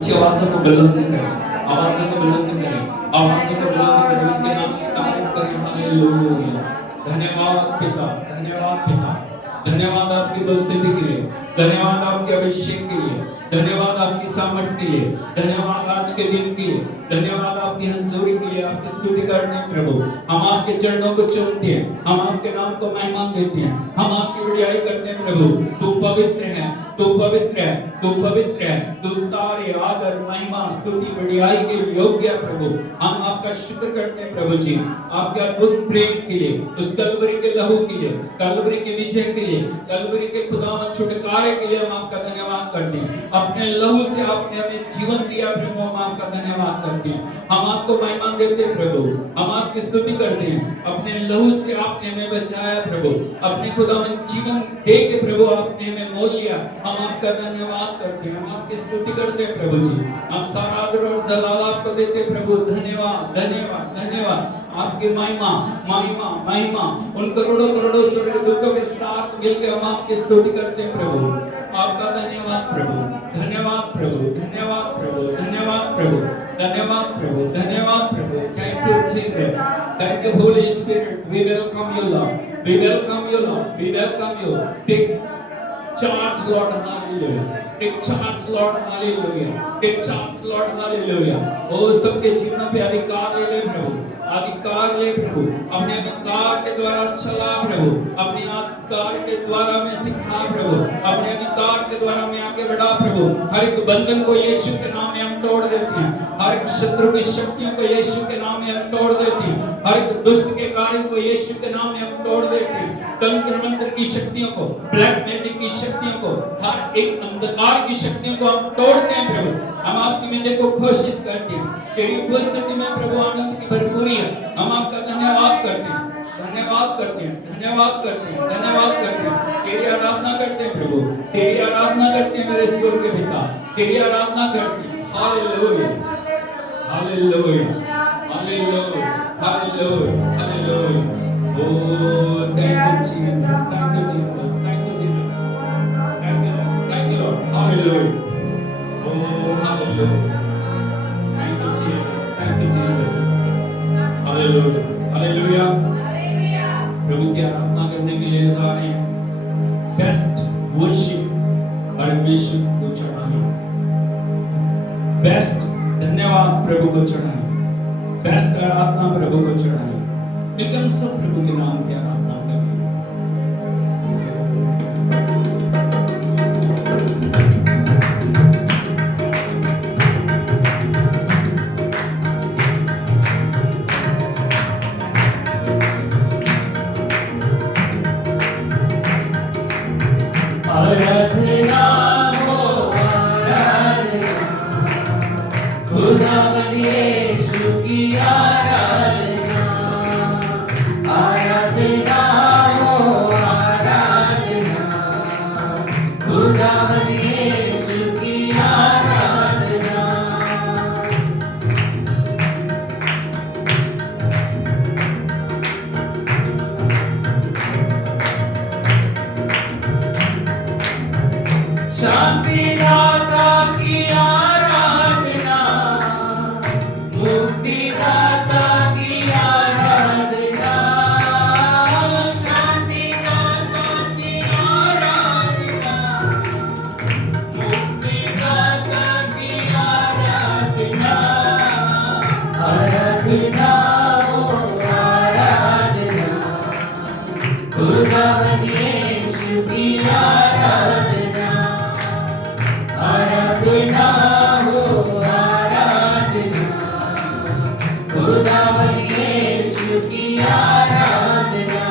अच्छी आवाज़ों को बुलंद करें, आवाज़ों को बुलंद करें, आवाज़ों को बुलंद करें, उसके नाम की तारीफ करें। हालेलुया। धन्यवाद पिता, धन्यवाद पिता, धन्यवाद आपकी उपस्थिति के लिए, धन्यवाद आपके अभिषेक के लिए, धन्यवाद आपकी सामर्थ के लिए, धन्यवाद आज के दिन के लिए, धन्यवाद आपकी हजूरी के लिए। आपकी स्तुति करते हैं प्रभु, हम आपके चरणों को चूमते हैं, हम आपके नाम को महिमा देते हैं, हम आपकी बढ़ियाई करते हैं प्रभु। तू पवित्र है, तू पवित्र है, तू पवित्र है, तू सारे आदर महिमा स्तुति बढ़ियाई के योग्य है प्रभु। हम आपका शुक्र करते हैं प्रभु जी, आपके अद्भुत प्रेम के लिए, उस कलवरी के लहू के लिए, कलवरी के विजय के लिए, कलवरी के खुदावन छुटकारे के लिए हम आपका धन्यवाद करते हैं। अपने लहू से आपने हमें जीवन दिया प्रभु, हम आपका धन्यवाद करते हैं। हम आपको महिमा देते हैं प्रभु, हम आपकी स्तुति करते हैं। अपने लहू से आपने हमें बचाया प्रभु, अपने खुदावन जीवन दे के प्रभु आपने हमें मोल लिया। हम आपका धन्यवाद करते हैं, हम आपकी स्तुति करते हैं प्रभु जी। हम सारा आदर और जलाल आपको देते हैं प्रभु। धन्यवाद, धन्यवाद, धन्यवाद। आपकी महिमा, महिमा, महिमा उन करोड़ों करोड़ों स्वर्गदूतों के साथ मिलकर हम आपकी स्तुति करते हैं प्रभु। आपका धन्यवाद प्रभु, धन्यवाद प्रभु, धन्यवाद प्रभु, धन्यवाद प्रभु, धन्यवाद प्रभु, धन्यवाद प्रभु। Thank you Jesus, thank you Holy Spirit. We welcome you Lord, we welcome you Lord, we welcome you. Take charge Lord, hallelujah. Take charge Lord, hallelujah. Take charge Lord, hallelujah. ओ सबके जीवन पे अधिकार ले ले प्रभु, अधिकार ले प्रभु। अपने अधिकार के द्वारा चला प्रभु, अपने अधिकार के द्वारा में सिखा प्रभु, अपने अधिकार के द्वारा में आगे बढ़ा प्रभु। हर एक बंधन को यीशु के नाम में हम तोड़ देते हैं, हर एक शत्रु की शक्तियों को यीशु के नाम में हम तोड़ देते हैं, हर एक दुष्ट के कार्यों को यीशु के नाम में हम तोड़ देते हैं। तंत्र मंत्र की शक्तियों को, ब्लैक मैजिक की शक्तियों को, हर एक अंधकार की शक्तियों को हम तोड़ते हैं प्रभु। हम आपकी विजय को घोषित करते हैं। तेरी उपस्थिति में प्रभु आनंद की भरपूरी है। हम आपका धन्यवाद करते हैं, धन्यवाद करते हैं, धन्यवाद करते हैं, धन्यवाद करते हैं। तेरी आराधना करते हैं प्रभु, तेरी आराधना करते हैं मेरे ईश्वर के पिता, तेरी आराधना करते हैं। हालेलुया, हालेलुया, हालेलुया, हालेलुया, hallelujah. Oh, thank you Jesus, thank you Jesus, thank you Jesus, thank you Lord, hallelujah. Oh, hallelujah. Thank you Jesus, thank you Jesus, hallelujah, hallelujah. प्रभु की आराधना करने के लिए जा रहे हैं। बेस्ट वर्शिप परमेश्वर को चढ़ाएं, बेस्ट धन्यवाद प्रभु को चढ़ाएं, बेस्ट आराधना प्रभु को चढ़ाएं। एकदम सब प्रभु के नाम की आराधना करें। आराधना हो आराधना, खुदावन यीशु की आराधना। आराधना हो आराधना, खुदावन यीशु की आराधना। शांति दाता की आराधना, मुक्ति दाता की आराधना। शांति दाता की आराधना, मुक्ति दाता की आराधना। आराधना हो आराधना, खुदावन यीशु की आराधना। आराधना हो आराधना, खुदावन यीशु की आराधना।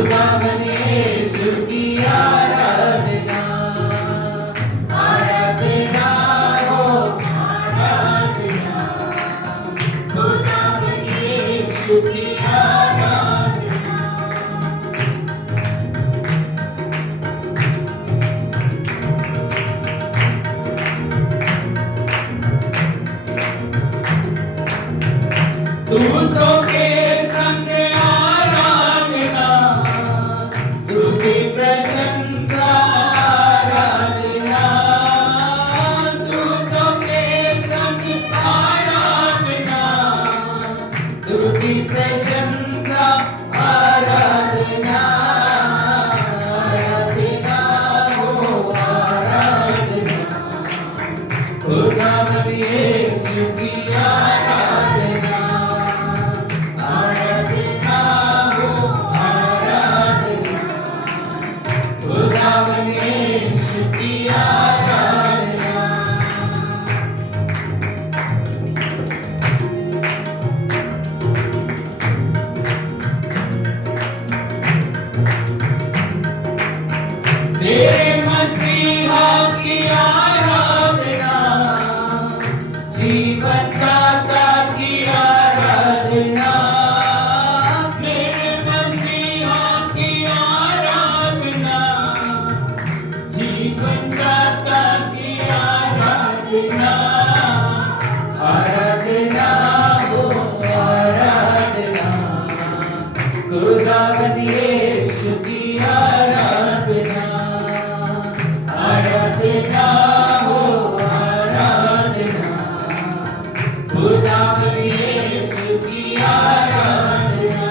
खुदावन यीशु की आराधना, आराधना हो आराधना, खुदावन यीशु की आराधना। दूतों के संग आराधना, स्तुति प्रशंसा आराधना, दूतों के संग आराधना, स्तुति प्रशंसा आराधना, आराधना हो आराधना, खुदावन यीशु की आराधना, आराधना हो आराधना, खुदावन यीशु की आराधना। तेरे मसीहा की आराधना, जीवन दाता की आराधना, मेरे मसीहा की आराधना, जीवन दाता की आराधना, आराधना हो आराधना, खुदावन यीशु की आराधना, आराधना हो आराधना, खुदावन यीशु की आराधना।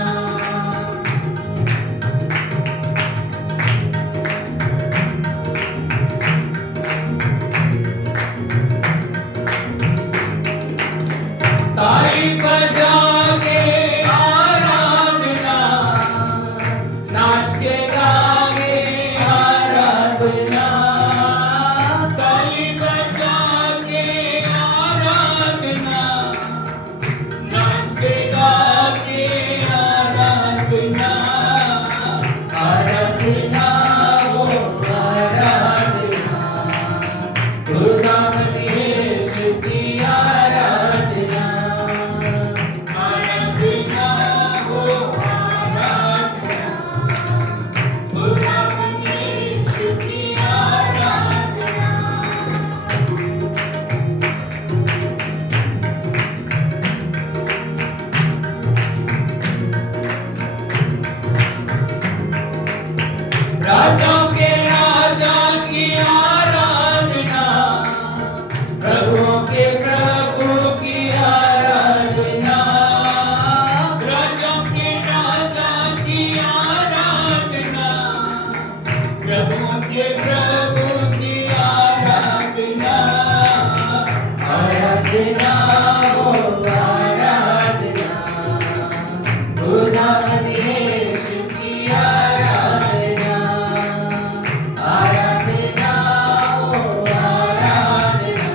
ताली बजा के आराधना, नाच के गावे आराधना, ताली बजा के आराधना, नाच के गावे आराधना, आराधना हो आराधना, खुदावन यीशु की आराधना, आराधना हो आराधना, खुदावन यीशु की आराधना। राजाओं के राजा की आराधना, प्रभुओं के प्रभु की आराधना, राजाओं के राजा की आराधना, प्रभुओं के प्रभु की आराधना, आराधना हो आराधना, खुदावन यीशु की आराधना, आराधना हो आराधना,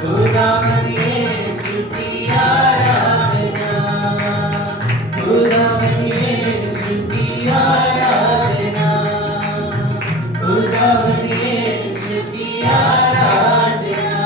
खुदावन यीशु की आराधना, खुदावन यीशु की आराधना, खुदावन यीशु की आराधना।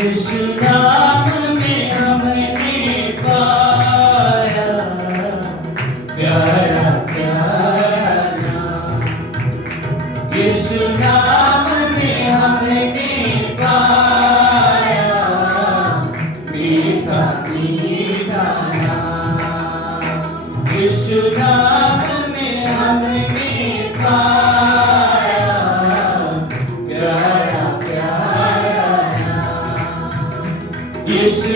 यीशु नाम में हमने पाया प्यारा प्यारा नाम, यीशु नाम में हमने पाया मीठा मीठा नाम, यीशु नाम में हमने पाया प्यारा प्यारा नाम, यीशु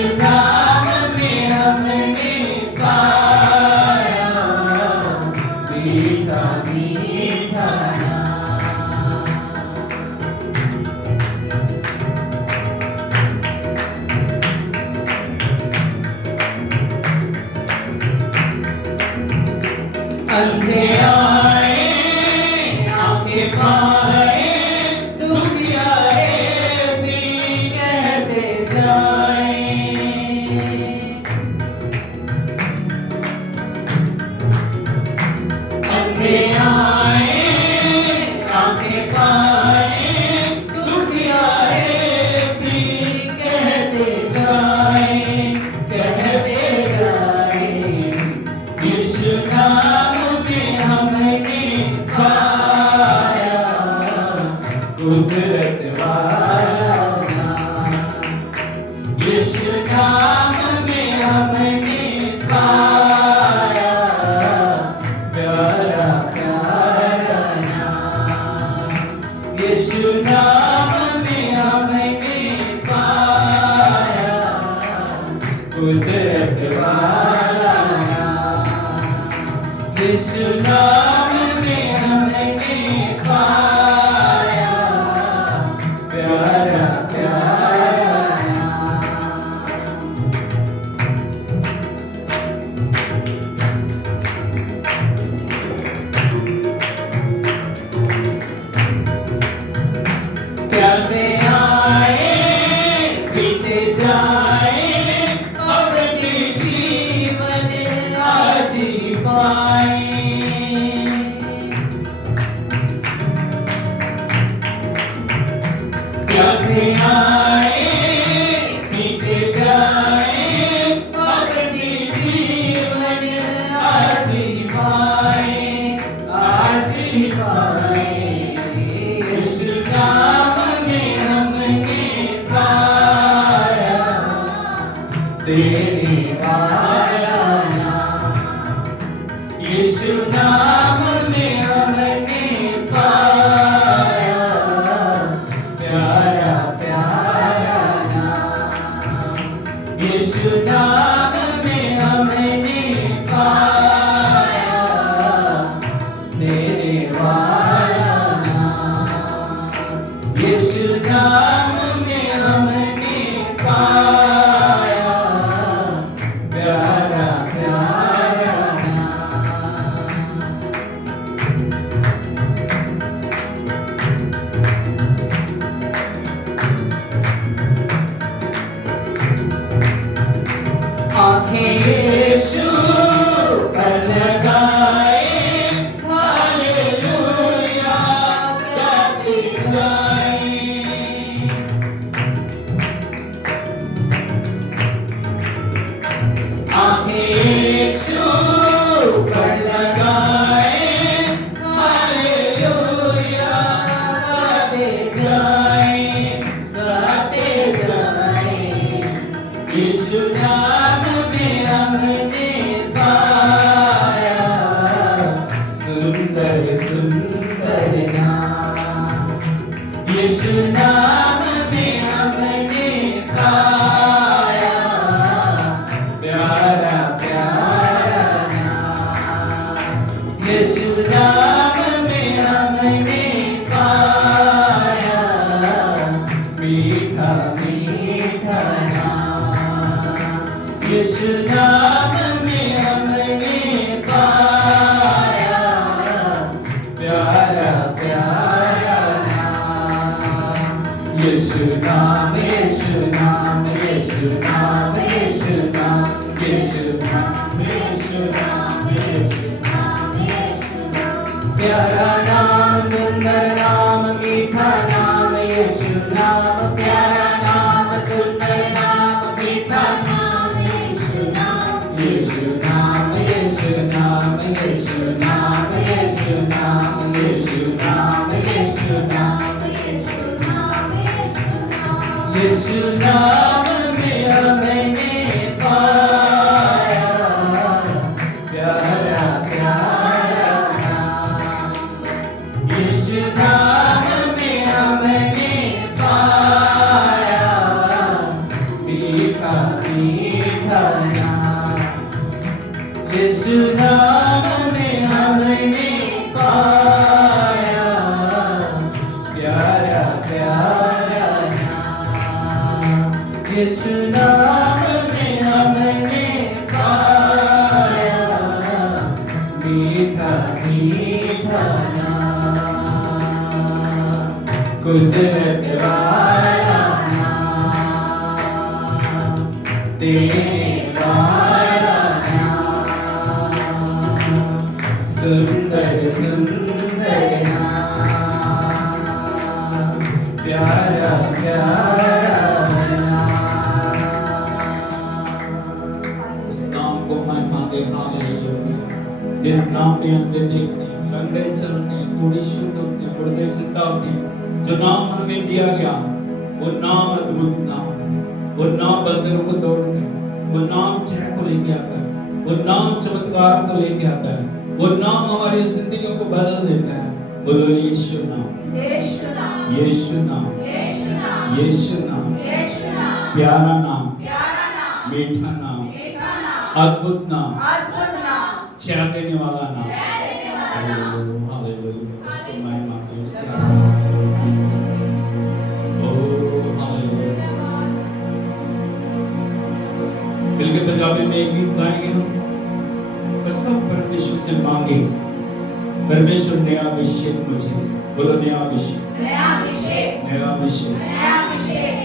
आके पाए दुखियारे भी कहते जाए। अंधे आए आके पाए दुखियारे भी कहते जाए, कहते जाए। यीशु नाम में हमने पाया कुदरत वाला नाम। यीशु नाम में हमने पाया प्यारा प्यारा नाम। यीशु नाम में हमने पाया कुदरत वाला नाम। यीशु नाम में हमने पाया प्यारा प्यारा नाम। प्यासे आए बीते जाए अपने जीवन आज ही पाए। प्यासे आए बीते जाए अपने जीवन आज ही पाए, आज ही पाए। यीशु नाम में हमने पाया देने वाला नाम। यीशु नाम में हमने पाया प्यारा प्यारा नाम। यीशु नाम में हमने पाया देने वाला नाम। यीशु नाम में हमने पाया प्यारा प्यारा नाम। आंखें यीशु पर लगाए हालेलुया गाते जाए। आंखें यीशु पर लगाए हालेलुया गाते जाए, गाते जाए। यीशु नाम में हमने पाया सुंदर सुंदर नाम। यीशु नाम में हमने पाया प्यारा प्यारा नाम। यीशु नाम में हमने पाया मीठा मीठा नाम। यीशु नाम में हमने पाया प्यारा प्यारा नाम। यीशु नाम यीशु नाम यीशु नाम यीशु नाम यीशु नाम यीशु नाम यीशु नाम यीशु नाम। प्यारा नाम सुंदर नाम मीठा नाम यीशु नाम। प्यारा नाम सुंदर नाम मीठा नाम यीशु नाम। यीशु नाम यीशु नाम यीशु नाम यीशु नाम यीशु नाम यीशु नाम यीशु नाम यीशु नाम। यीशु नाम में हमने पाया प्यारा प्यारा नाम। यीशु नाम में हमने पाया मीठा मीठा नाम। यीशु नाम में हमने पाया प्यारा प्यारा नाम। यीशु नाम में हमने पाया मीठा मीठा नाम। कुदरत वाला नाम, देने वाला नाम, सुंदर सुंदर नाम, प्यारा प्यारा नाम। उस नाम को महिमा दे, हालेलुया। इस नाम में अंधे देखने, लंगड़े चलने, बूढ़े शुद्ध होते, मुर्दे जिंदा होते। जो नाम हमें दिया गया, वो नाम अद्भुत नाम है। वो नाम बंदरों को तोड़ते, वो नाम जय को लेके आता है, वो नाम चमत्कार को लेके आता है, वो नाम हमारी जिंदगियों को बदल देता है। बोलो यीशु नाम, यीशु नाम, यीशु नाम, यीशु नाम, यीशु नाम, यीशु नाम, प्यारा नाम, प्यारा नाम, मीठा नाम, मीठा नाम, अद्भुत नाम, अद्भुत नाम, जय देने वाला नाम। जय देने वाला नाम। ओ, हालेलुया। उसको महिमा दो, उसकी आराधना। ओ, हालेलुया। मिलके पंजाबी में एक गीत गाएंगे हम, और सब परमेश्वर से मांगे, परमेश्वर नया अभिषेक मुझे दे। बोलो नया अभिषेक, नया अभिषेक, नया अभिषेक। नया अभिषेक।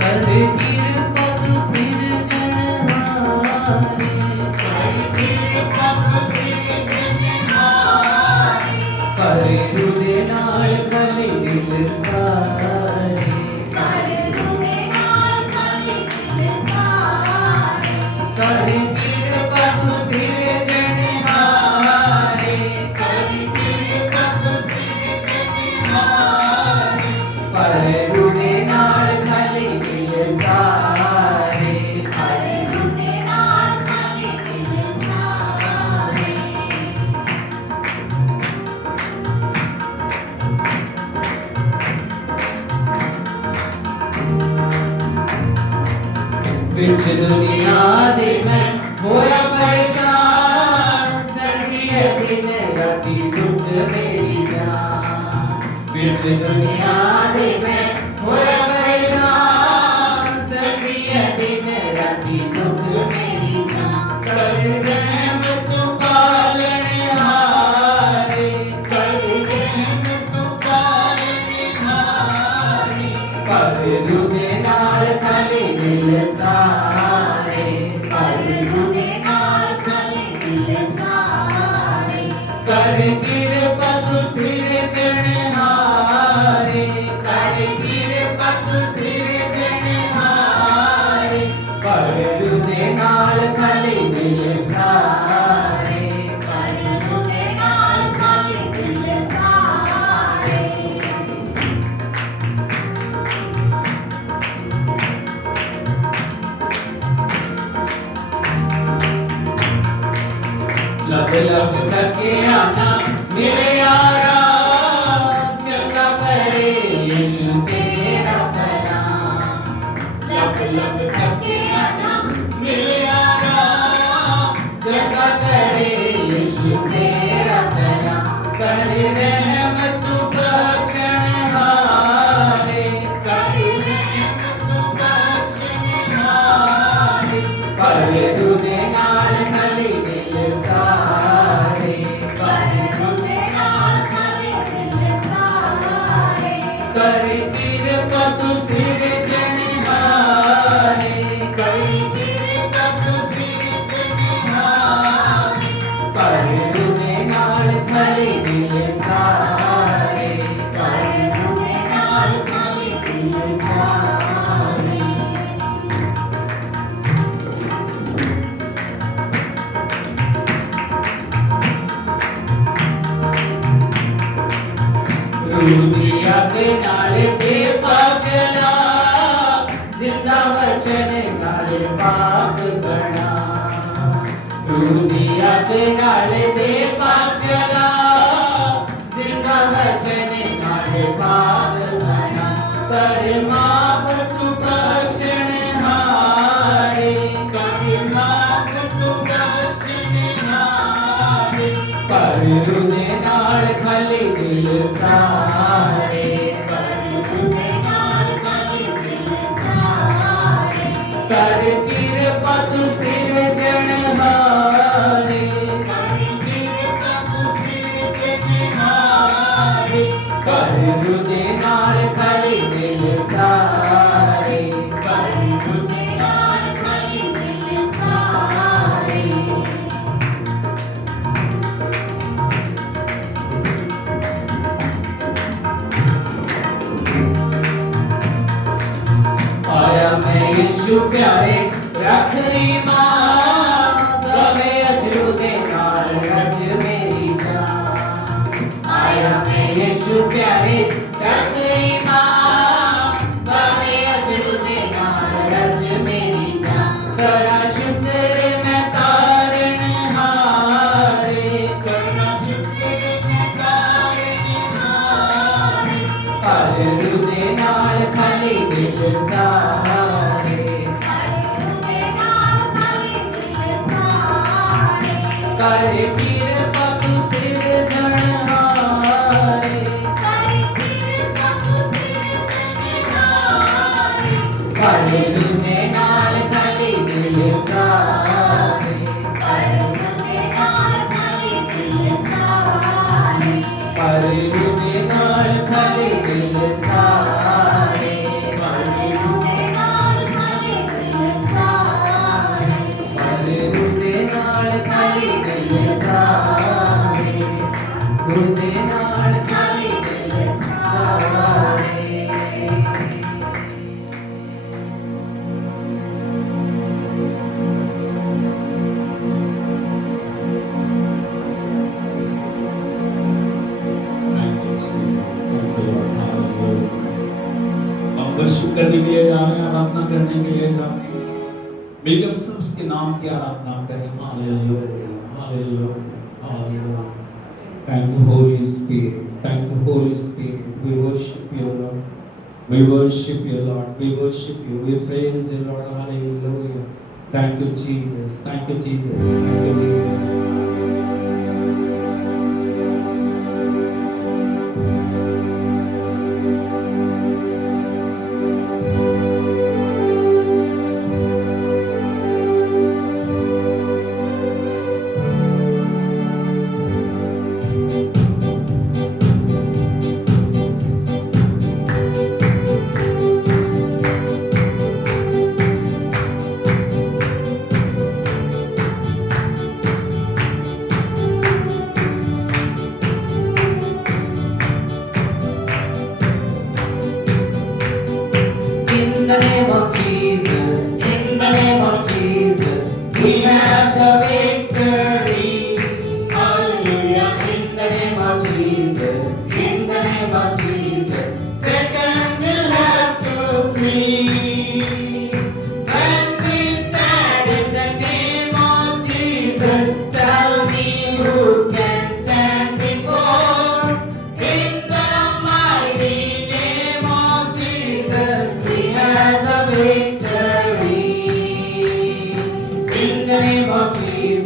कर कृपा तू सिरजनहारे, कर कृपा तू सिरजनहारे, कर हृदय नाल खले दिल सारे, कर हृदय नाल खले दिल सारे। कर कृपा तू सिरजनहारे, कर कृपा तू सिरजनहारे, कर हृदय नाल खले दिल सारे, कर हृदय नाल खले दिल सारे। विच दुनिया दे मैं होया परेशान, सर्दी है दिन राती दुख मेरी जान। विच दुनिया दे मैं होया परेशान, सर्दी है दिन राती दुख मेरी जान। कर रहम तू पालनहारे, कर रहम तू पालनहारे, कर हृदय नाल खाली दिल सारे, कर हृदय नाल खले दिल सारे। कर कृपा तू सिरजनहारे, कर कृपा तू सिरजनहारे, कर हृदय नाल खाली दिल सारे, कर हृदय नाल खले दिल सारे। लब लब करके आना मेरे यारा, चंगा करे यीशु तेरा भला। लब लब करके आना मेरे यारा, चंगा करे यीशु तेरा भला। कर रहम तू बख्शनहारे, कर रहम तू बख्शनहारे, कर हृदय नाल खली दिल सारे, कर हृदय नाल खले दिल सारे। कर कृपा तू सिरजनहारे, कर कृपा तू सिरजनहारे, कर हृदय नाल खली दिल सारे, कर हृदय नाल खले दिल सारे। रूदिया के नाल दे पागला, जिंदा वचन नाल पाक बना। रूदिया के नाल दे पागला, जिंदा वचन नाल पाक बना। कर माफ तू बख्शनहारे, सारे पर तुझे नाल खाली दिल सारे आया मैं यीशु प्यारे रख ईमान दवे अजरू दे नाल रज मेरी जान आया मैं यीशु प्यारे रख ईमान दवे अजरू दे नाल रज मेरी जान करा शुक्र मैं तारण हारे करा शुक्र मैं तारण हारे हर रुदे नाल खाली दिल सारे करे पीर पग सिर जनहारे करे रुदे नाल खाली दिल सारे करे रुदे नाल खाली दिल सारे करे रुदे नाल खाली दिल सारे करे रुदे नाल खाली दिल सारे रुदे नाल खाली दिल सारे हम वर्शिप करने के लिए जा रहे हैं, आराधना करने के लिए जा रहे हैं। मिलकर सब उसके नाम की आराधना करें। हालेलुया, हालेलुया, hallelujah. Thank you, Holy Spirit. Thank you, Holy Spirit. We worship you, Lord. We worship you, Lord. We worship you. We praise you, Lord. Hallelujah. Thank you, Jesus. Thank you, Jesus. Thank you, Jesus. In the name of Jesus, in the name of Jesus, we have the victory. Hallelujah, in the name of Jesus, in the name of Jesus, Satan will have to flee. When we stand in the name of Jesus, tell me who can stand before. In the mighty name of Jesus, we have the victory. In the name of Jesus.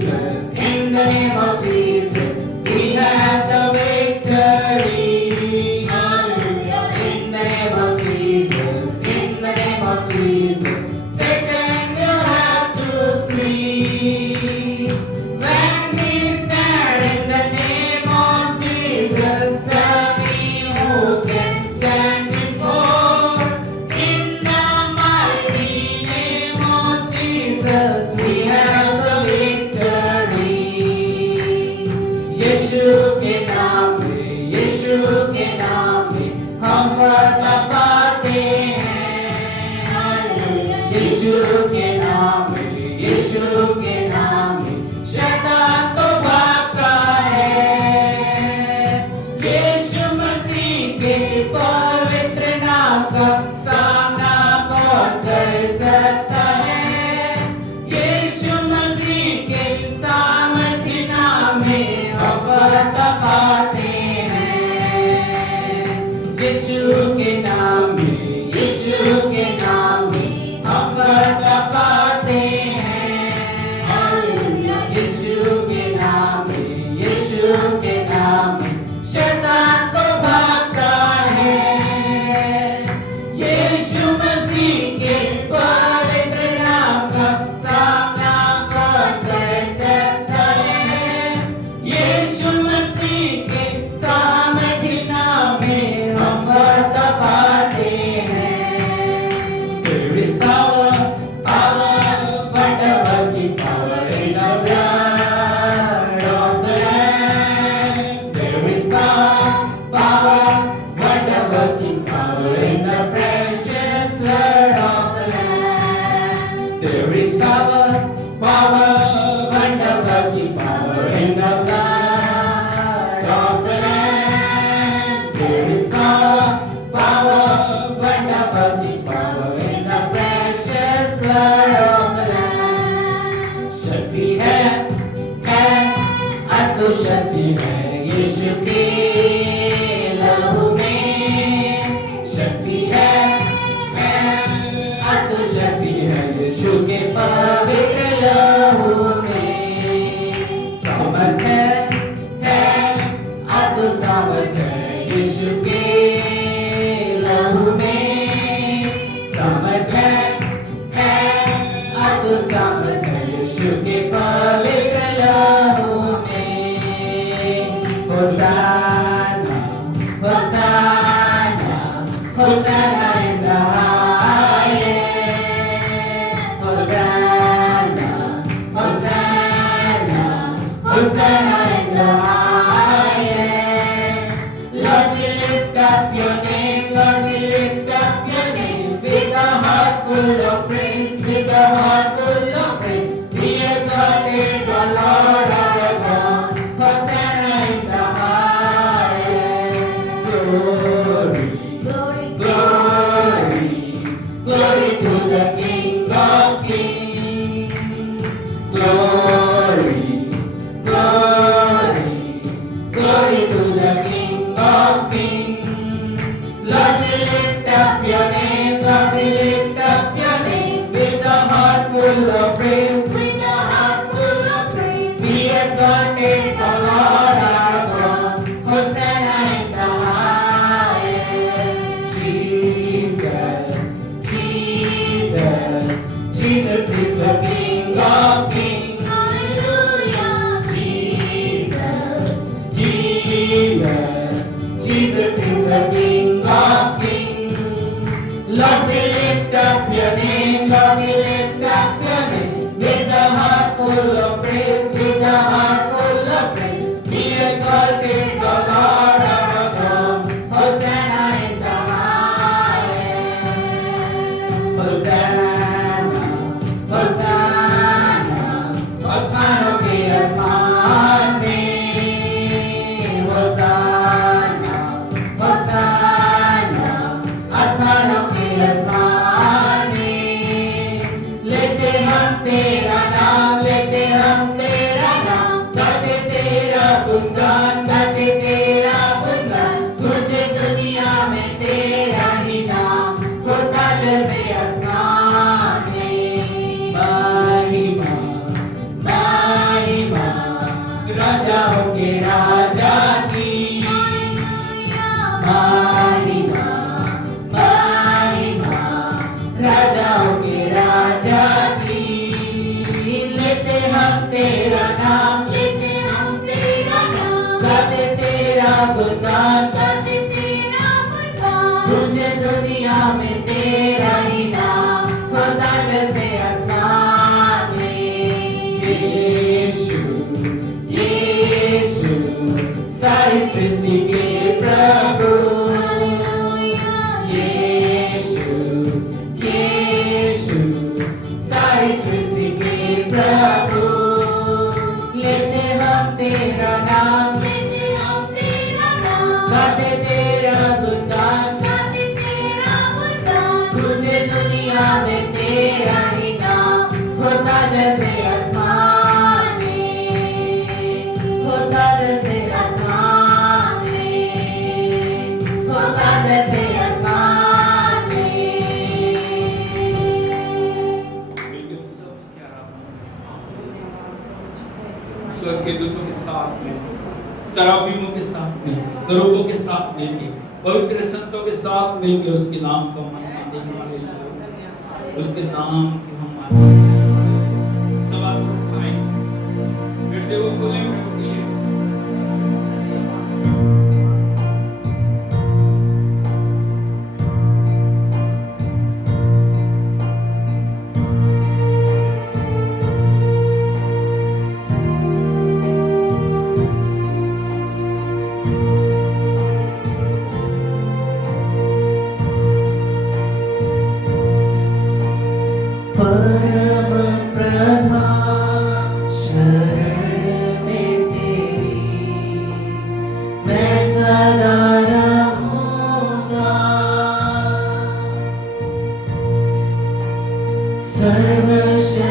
समर्थ है, अब समर्थ यीशु के पवित्र लहू में। होसाना, होसाना, होसाना in the highest। होसाना, होसाना, होसाना in the highest। Lord, we lift up your name, Lord, we lift up your name with a heart full of praise, with a heart full of praise. We exalted the Lord our God. Hosanna in the highest. Glory, Glory, glory, glory to the King of Kings. Glory, glory, glory to the King of Kings. Lord, we lift up your name, Lord, we lift up your name with a heart full of praise, with a heart full of praise. we exalted the Lord our God. Hosanna in the highest. Jesus, Jesus, Jesus is the King of Kings. Hallelujah. Jesus, Jesus, Jesus is the King of Kings. Lord, we lift up your name, Lord, we lift up your name with a heart full of praise, with a heart full of praise. We exalted the Lord our God. Hosanna in the highest. Hosanna, Hosanna, Hosanna के आसमान में। Hosanna, Hosanna, आसमानों के आसमान में। लेते हम तेरा नाम, लेते हम तेरा नाम, गाते तेरा गुणगान, गाते तेरा गुणगान। तुझे दुनिया में तेरा ही नाम होता जैसे आसमान में। महिमा, महिमा, राजाओं के राजा की। महिमा, महिमा, राजाओं के राजा की। लेते हम तेरा नाम, लेते हम तेरा नाम, गाते तेरा गुणगान। गाते तेरा गुणगान। तुझे दुनिया में तेरा ही नाम होता जैसे आसमान में। यीशु, यीशु, सारी सृष्टि के प्रभु। यीशु, यीशु, सारी सृष्टि के प्रभु। लेते हम तेरा नाम, लेते हम तेरा नाम, गाते तेरा गुणगान। गाते तेरा गुणगान। तुझे दुनिया में तेरा ही नाम होता जैसे आसमान में, होता जैसे आसमान में, होता जैसे आसमान में। बिल्कुल सब क्या स्वर्ग के दूतों के साथ में, सराफीमों के साथ में, करूबों के साथ मिलके, पवित्र संतों के साथ मिलके उसके नाम को महिमा देने वाले लोग, उसके नाम की हम महिमा देने वाले लोग। सवाल उठाएं, हृदय को खोलें प्रभु के लिए। परम प्रधान शरण में तेरी मैं सदा रहूंगा।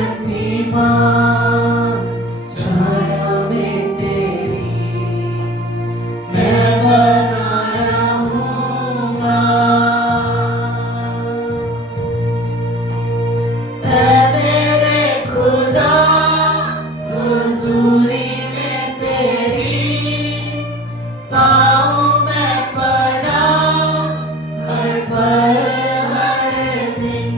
सर्वशक्तिमान छाया में तेरी मैं बना रहूंगा। मेरे खुदा हुजूरी में तेरी पाऊं मैं पनाह हर पल हर दिन।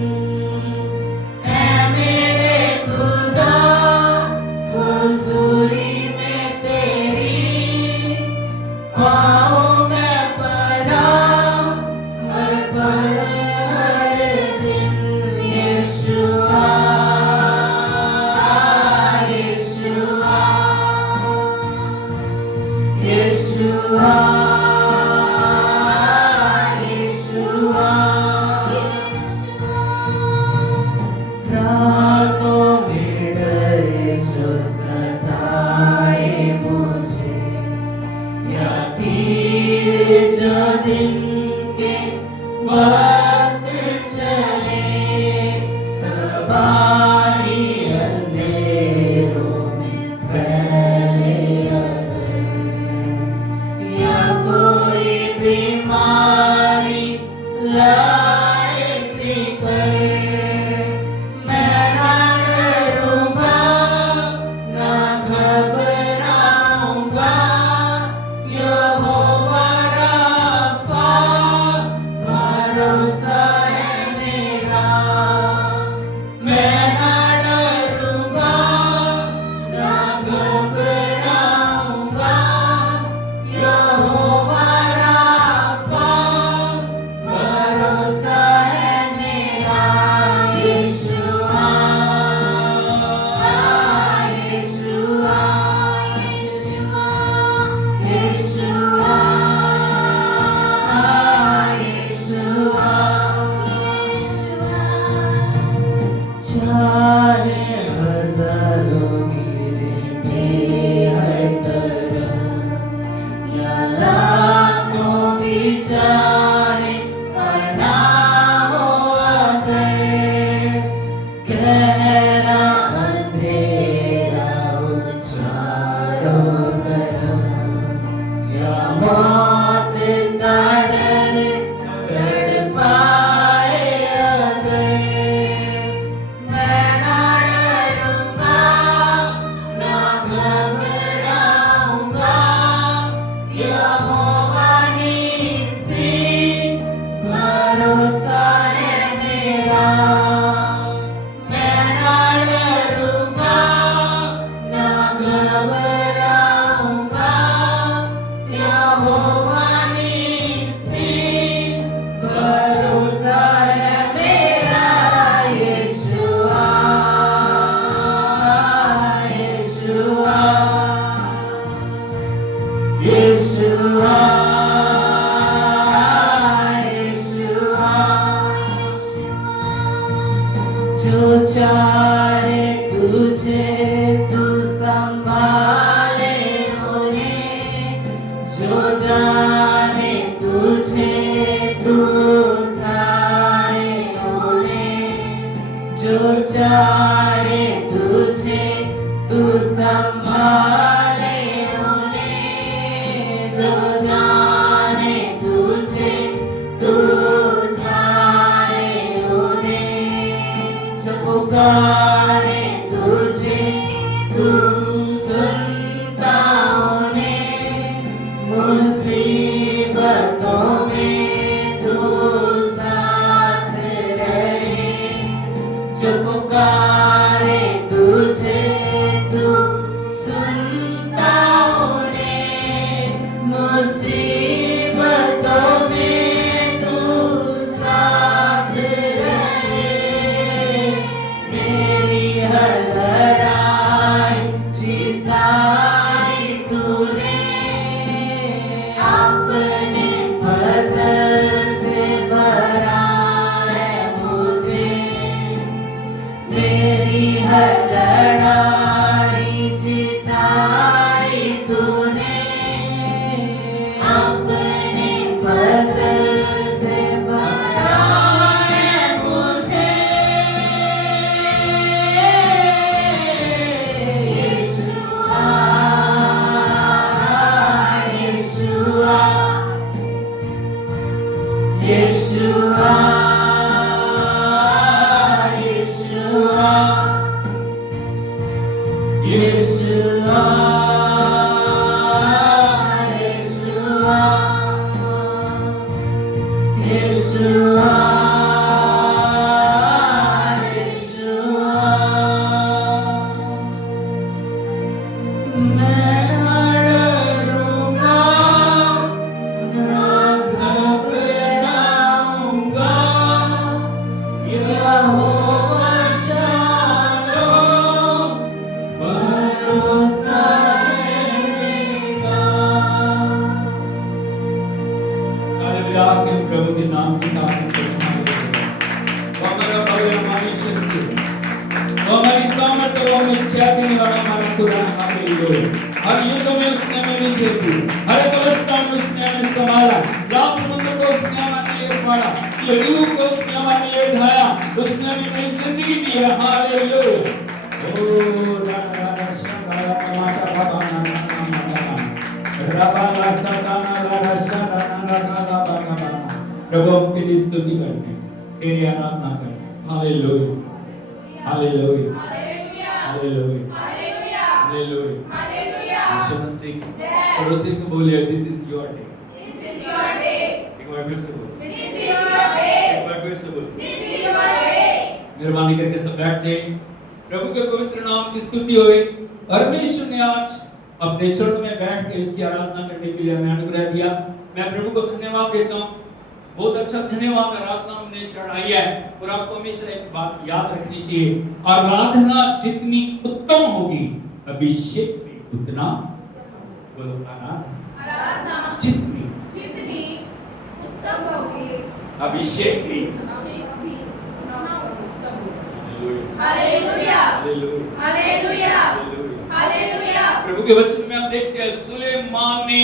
रातों में डरे जो सताए मुझे, या तीर जो दिन के वक्त चले, तबाही अंधेरों में फैले अगर, या कोई बीमारी लाए फिकर, मैं ना डरूंगा ना घबराऊंगा, यहोवा राफा भरोसा है मेरा। मैं ना डरूंगा ना घबराऊंगा, यहोवा राफा भरोसा है मेरा। यीशुआ यीशुआ यीशुआ यीशुआ यीशुआ, चाहे हजारों गिरे मेरे हर तरफ, या लाखों बिचारे फना हो अगर, गहरा अंधेरा हो चारों तरफ, या मौत का डर तड़पाए अगर, मैं ना डरूंगा ना घबराऊंगा, यहोवा निस्सी भरोसा है मेरा। मैं ना डरूंगा ना घबराऊंगा, यहोवा निस्सी भरोसा है मेरा। यीशुआ यीशुआ यीशुआ यीशुआ, जो चाहे तुझे तू संभाले उन्हें, जो जाने तुझे तू उठाए उन्हें, जो चाहे तुझे तू संभाले उन्हें, जो जाने तुझे तू उठाए उन्हें, जो पुकारे तुझे तू सुनता उन्हें, मुसीबतों में तू साथ रहे, जो पुकारे तुझे तू सुनता उन्हें, मुसीबतों में तू साथ रहे। मेरी हर लड़ाई जिताई तूने, अपने फजल से भरा है मुझे। मेरी हर लड़ाई जिताई तूने, अपने फजल से भरा है मुझे। यीशुआ यीशुआ यीशुआ यीशुआ यीशुआ यीशुआ यीशुआ मैं ना डरूंगा ना घबराऊंगा, यहोवा शालोम भरोसा है मेरा। हालेलुया के प्रभु के नाम की तारीफ करें। हालेलुया। वो हमारा बल, हमारी शक्ति है। समस्या देने वाला हमारा खुदा हालेलुया। हर युद्ध में उसने हमें जीती, हर अवस्था में उसने हमें संभाला, लाख समुद्र को उसने हमारे लिए फाड़ा, यरीहो को उसने हमारे लिए ढाया, उसने हमें नई जिंदगी दी है हालेलुया। ओ ला ला ला शंका माता बाबा ना रबा ला सदा ला ला शंका ना ला बाबा। प्रभु हम तेरी स्तुति करते हैं, तेरी आराधना करते हैं हालेलुया हालेलुया हालेलुया हालेलुया। यीशु मसीह पड़ोसी को बोलिए दिस इज योर डे। एक बार फिर से बोलो एक बार फिर से बोलो। मेहरबानी करके सब बैठ जाइए। प्रभु के पवित्र नाम की स्तुति होवे। परमेश्वर ने आज अपने चरण में बैठ के उसकी आराधना करने के लिए हमें अनुग्रह दिया। मैं प्रभु को धन्यवाद देता हूँ। बहुत अच्छा धन्यवाद। आराधना हमने चढ़ाई है और आपको हमेशा एक बात याद रखनी चाहिए, आराधना जितनी उत्तम होगी अभिषेक भी उतना, बोलो आराधना जितनी उत्तम होगी अभिषेक भी हालेलुया हालेलुया हालेलुया हालेलुया। हालेलुया। प्रभु के वचन में हम देखते हैं सुलेमान ने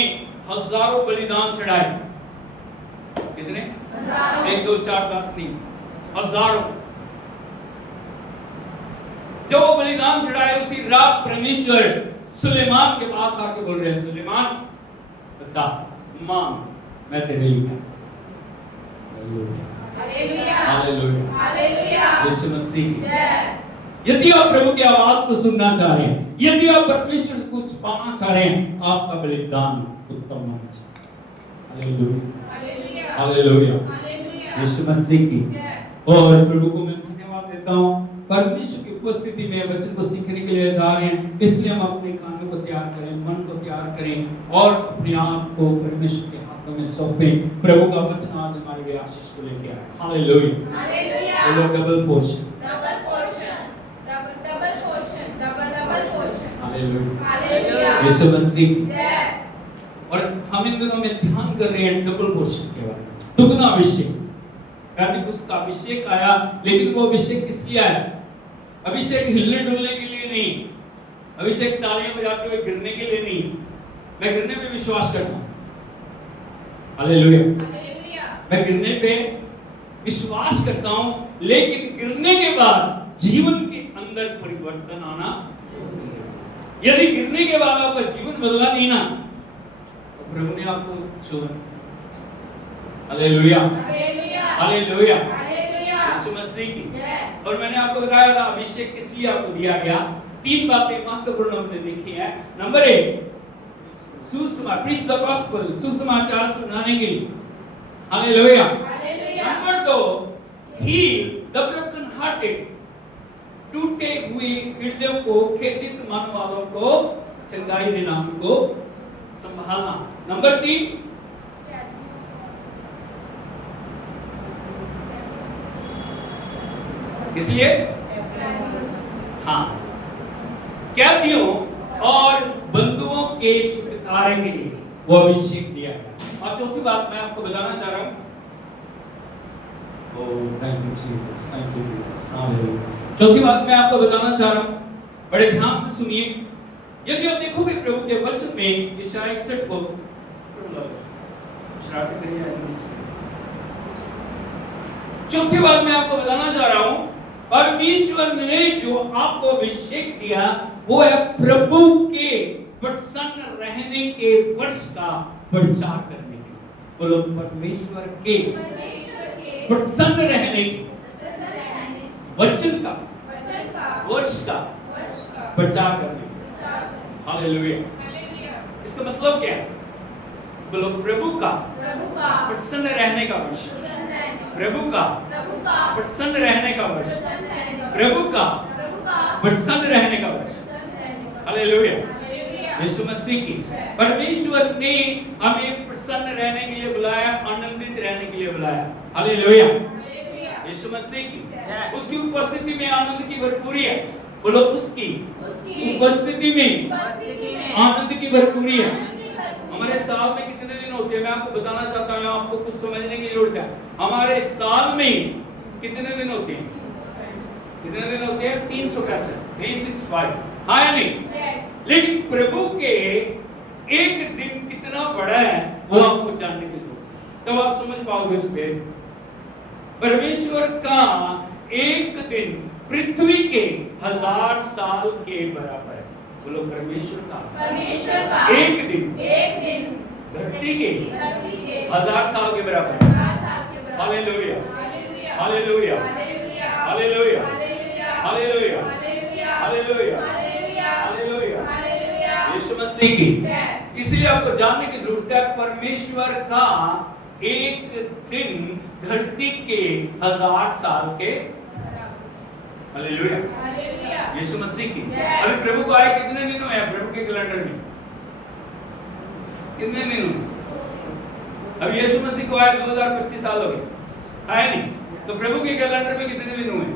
हजारों बलिदान चढ़ाए। कितने? 1 2 4 10 नहीं, हजारों। जब वो बलिदान चढ़ाए उसी रात परमेश्वर सुलेमान के पास आके बोल रहे हैं, सुलेमान बता मांग मैं तेरे लिए हालेलुया हालेलुया हालेलुया। यीशु मसीह की जय। यदि आप प्रभु की आवाज को सुनना चाह रहे हैं, यदि आप परमेश्वर को पाना चाह रहे हैं, आपका बलिदान उत्तम होना चाहिए। हालेलुया हालेलुया हालेलुया। यीशु मसीह की। जय। और प्रभु को मैं धन्यवाद देता हूँ। परमेश्वर की उपस्थिति में वचन को सीखने के लिए जा रहे हैं, इसलिए हम अपने कानों को तैयार करें, मन को तैयार करें और अपने आप को परमेश्वर के हाथों में सौंपें। प्रभु का वचन आज हमारे लिए आशीष को लेके आए। हालेलुया हालेलुया। बोलो double portion double portion double portion double portion. हालेलुया हालेलुया। यीशु मसीह की। जय। और हम इन दिनों में ध्यान कर रहे हैं डबल पोर्शन के बारे में, दुगना अभिषेक। यानी उसका अभिषेक आया, लेकिन वो अभिषेक किस लिए आया? अभिषेक हिलने डुलने के लिए नहीं, अभिषेक तालियां बजाते हुए गिरने के लिए नहीं। मैं गिरने पे विश्वास करता हूं, हालेलुया। हालेलुया। मैं गिरने पे विश्वास करता हूं, लेकिन गिरने के बाद जीवन के अंदर परिवर्तन आना। यदि गिरने के बाद आपका जीवन बदला नहीं ना, तो प्रभु ने आपको चुना। हालेलुया हालेलुया हालेलुया हालेलुया। यीशु मसीह की। जय। और मैंने आपको बताया था अभिषेक किस लिए आपको दिया गया। 3 बातें महत्वपूर्ण हमने देखी है। नंबर 1 सुसमाचार, प्रीच द गॉस्पेल, सुसमाचार सुनाने के लिए। हालेलुया हालेलुया। Number 2 heal the broken hearted, टूटे हुए हृदयों को, खेदित मन वालों को चंगाई देना, उनको संभालना। नंबर 3 इसलिए हाँ कैदियों और बंधुओं के छुटकारे के लिए वो अभिषेक दिया गया। और चौथी बात मैं आपको बताना चाह रहा हूं, thank you Jesus, thank you Jesus, hallelujah. चौथी बात मैं आपको बताना चाह रहा हूं, बड़े ध्यान से सुनिए। यदि आप देखोगे प्रभु के वचन में यशायाह 61 को शरारत करिए। चौथी बात मैं आपको बताना चाह रहा हूं, परमेश्वर ने जो आपको अभिषेक दिया वो है प्रभु के प्रसन्न रहने के वर्ष का प्रचार करने के लिए। बोलो परमेश्वर के प्रसन्न रहने के वचन का वर्ष का प्रचार करने के लिए। हालेलुया। इसका मतलब क्या है? बोलो प्रभु का प्रसन्न रहने का वर्ष, प्रभु का प्रसन्न रहने का वर्ष, प्रभु का प्रसन्न रहने का वर्ष। हालेलुया यीशु मसीह की। परमेश्वर ने हमें प्रसन्न रहने के लिए बुलाया, आनंदित रहने के लिए बुलाया। हालेलुया यीशु मसीह की। उसकी उपस्थिति में आनंद की भरपूरी है। बोलो उसकी उपस्थिति में आनंद की भरपूरी है। हमारे साल में कितने दिन होते हैं? मैं आपको बताना चाहता हूँ, आपको कुछ समझने की जरूरत है। हमारे साल में कितने दिन होते हैं? कितने दिन होते हैं? 365, हाँ या नहीं? Yes. लेकिन प्रभु के एक दिन कितना बड़ा है वो आपको जानने की जरूरत है, तब आप समझ पाओगे उस भेद। परमेश्वर का एक दिन पृथ्वी के 1000 साल के बराबर है। बोलो परमेश्वर का एक दिन एक दिन धरती के धरती के 1000 साल के बराबर। 1000 साल के बराबर। हालेलुया, हालेलुया, हालेलुया, हालेलुया, हालेलुया, हालेलुया, हालेलुया, हालेलुया, हालेलुया, हालेलुया, हालेलुया। हालेलुया। यीशु मसीह की। जय। इसलिए आपको जानने की जरूरत है परमेश्वर का एक दिन धरती के 1000 साल के। हालेलुया, हालेलुया। यीशु मसीह की। जय। अभी प्रभु को आए कितने दिन हुए हैं? प्रभु के कैलेंडर में कितने दिन हुए? अब यीशु मसीह को आए 2025 साल हो गए, है नहीं? तो प्रभु के कैलेंडर में कितने दिन हुए?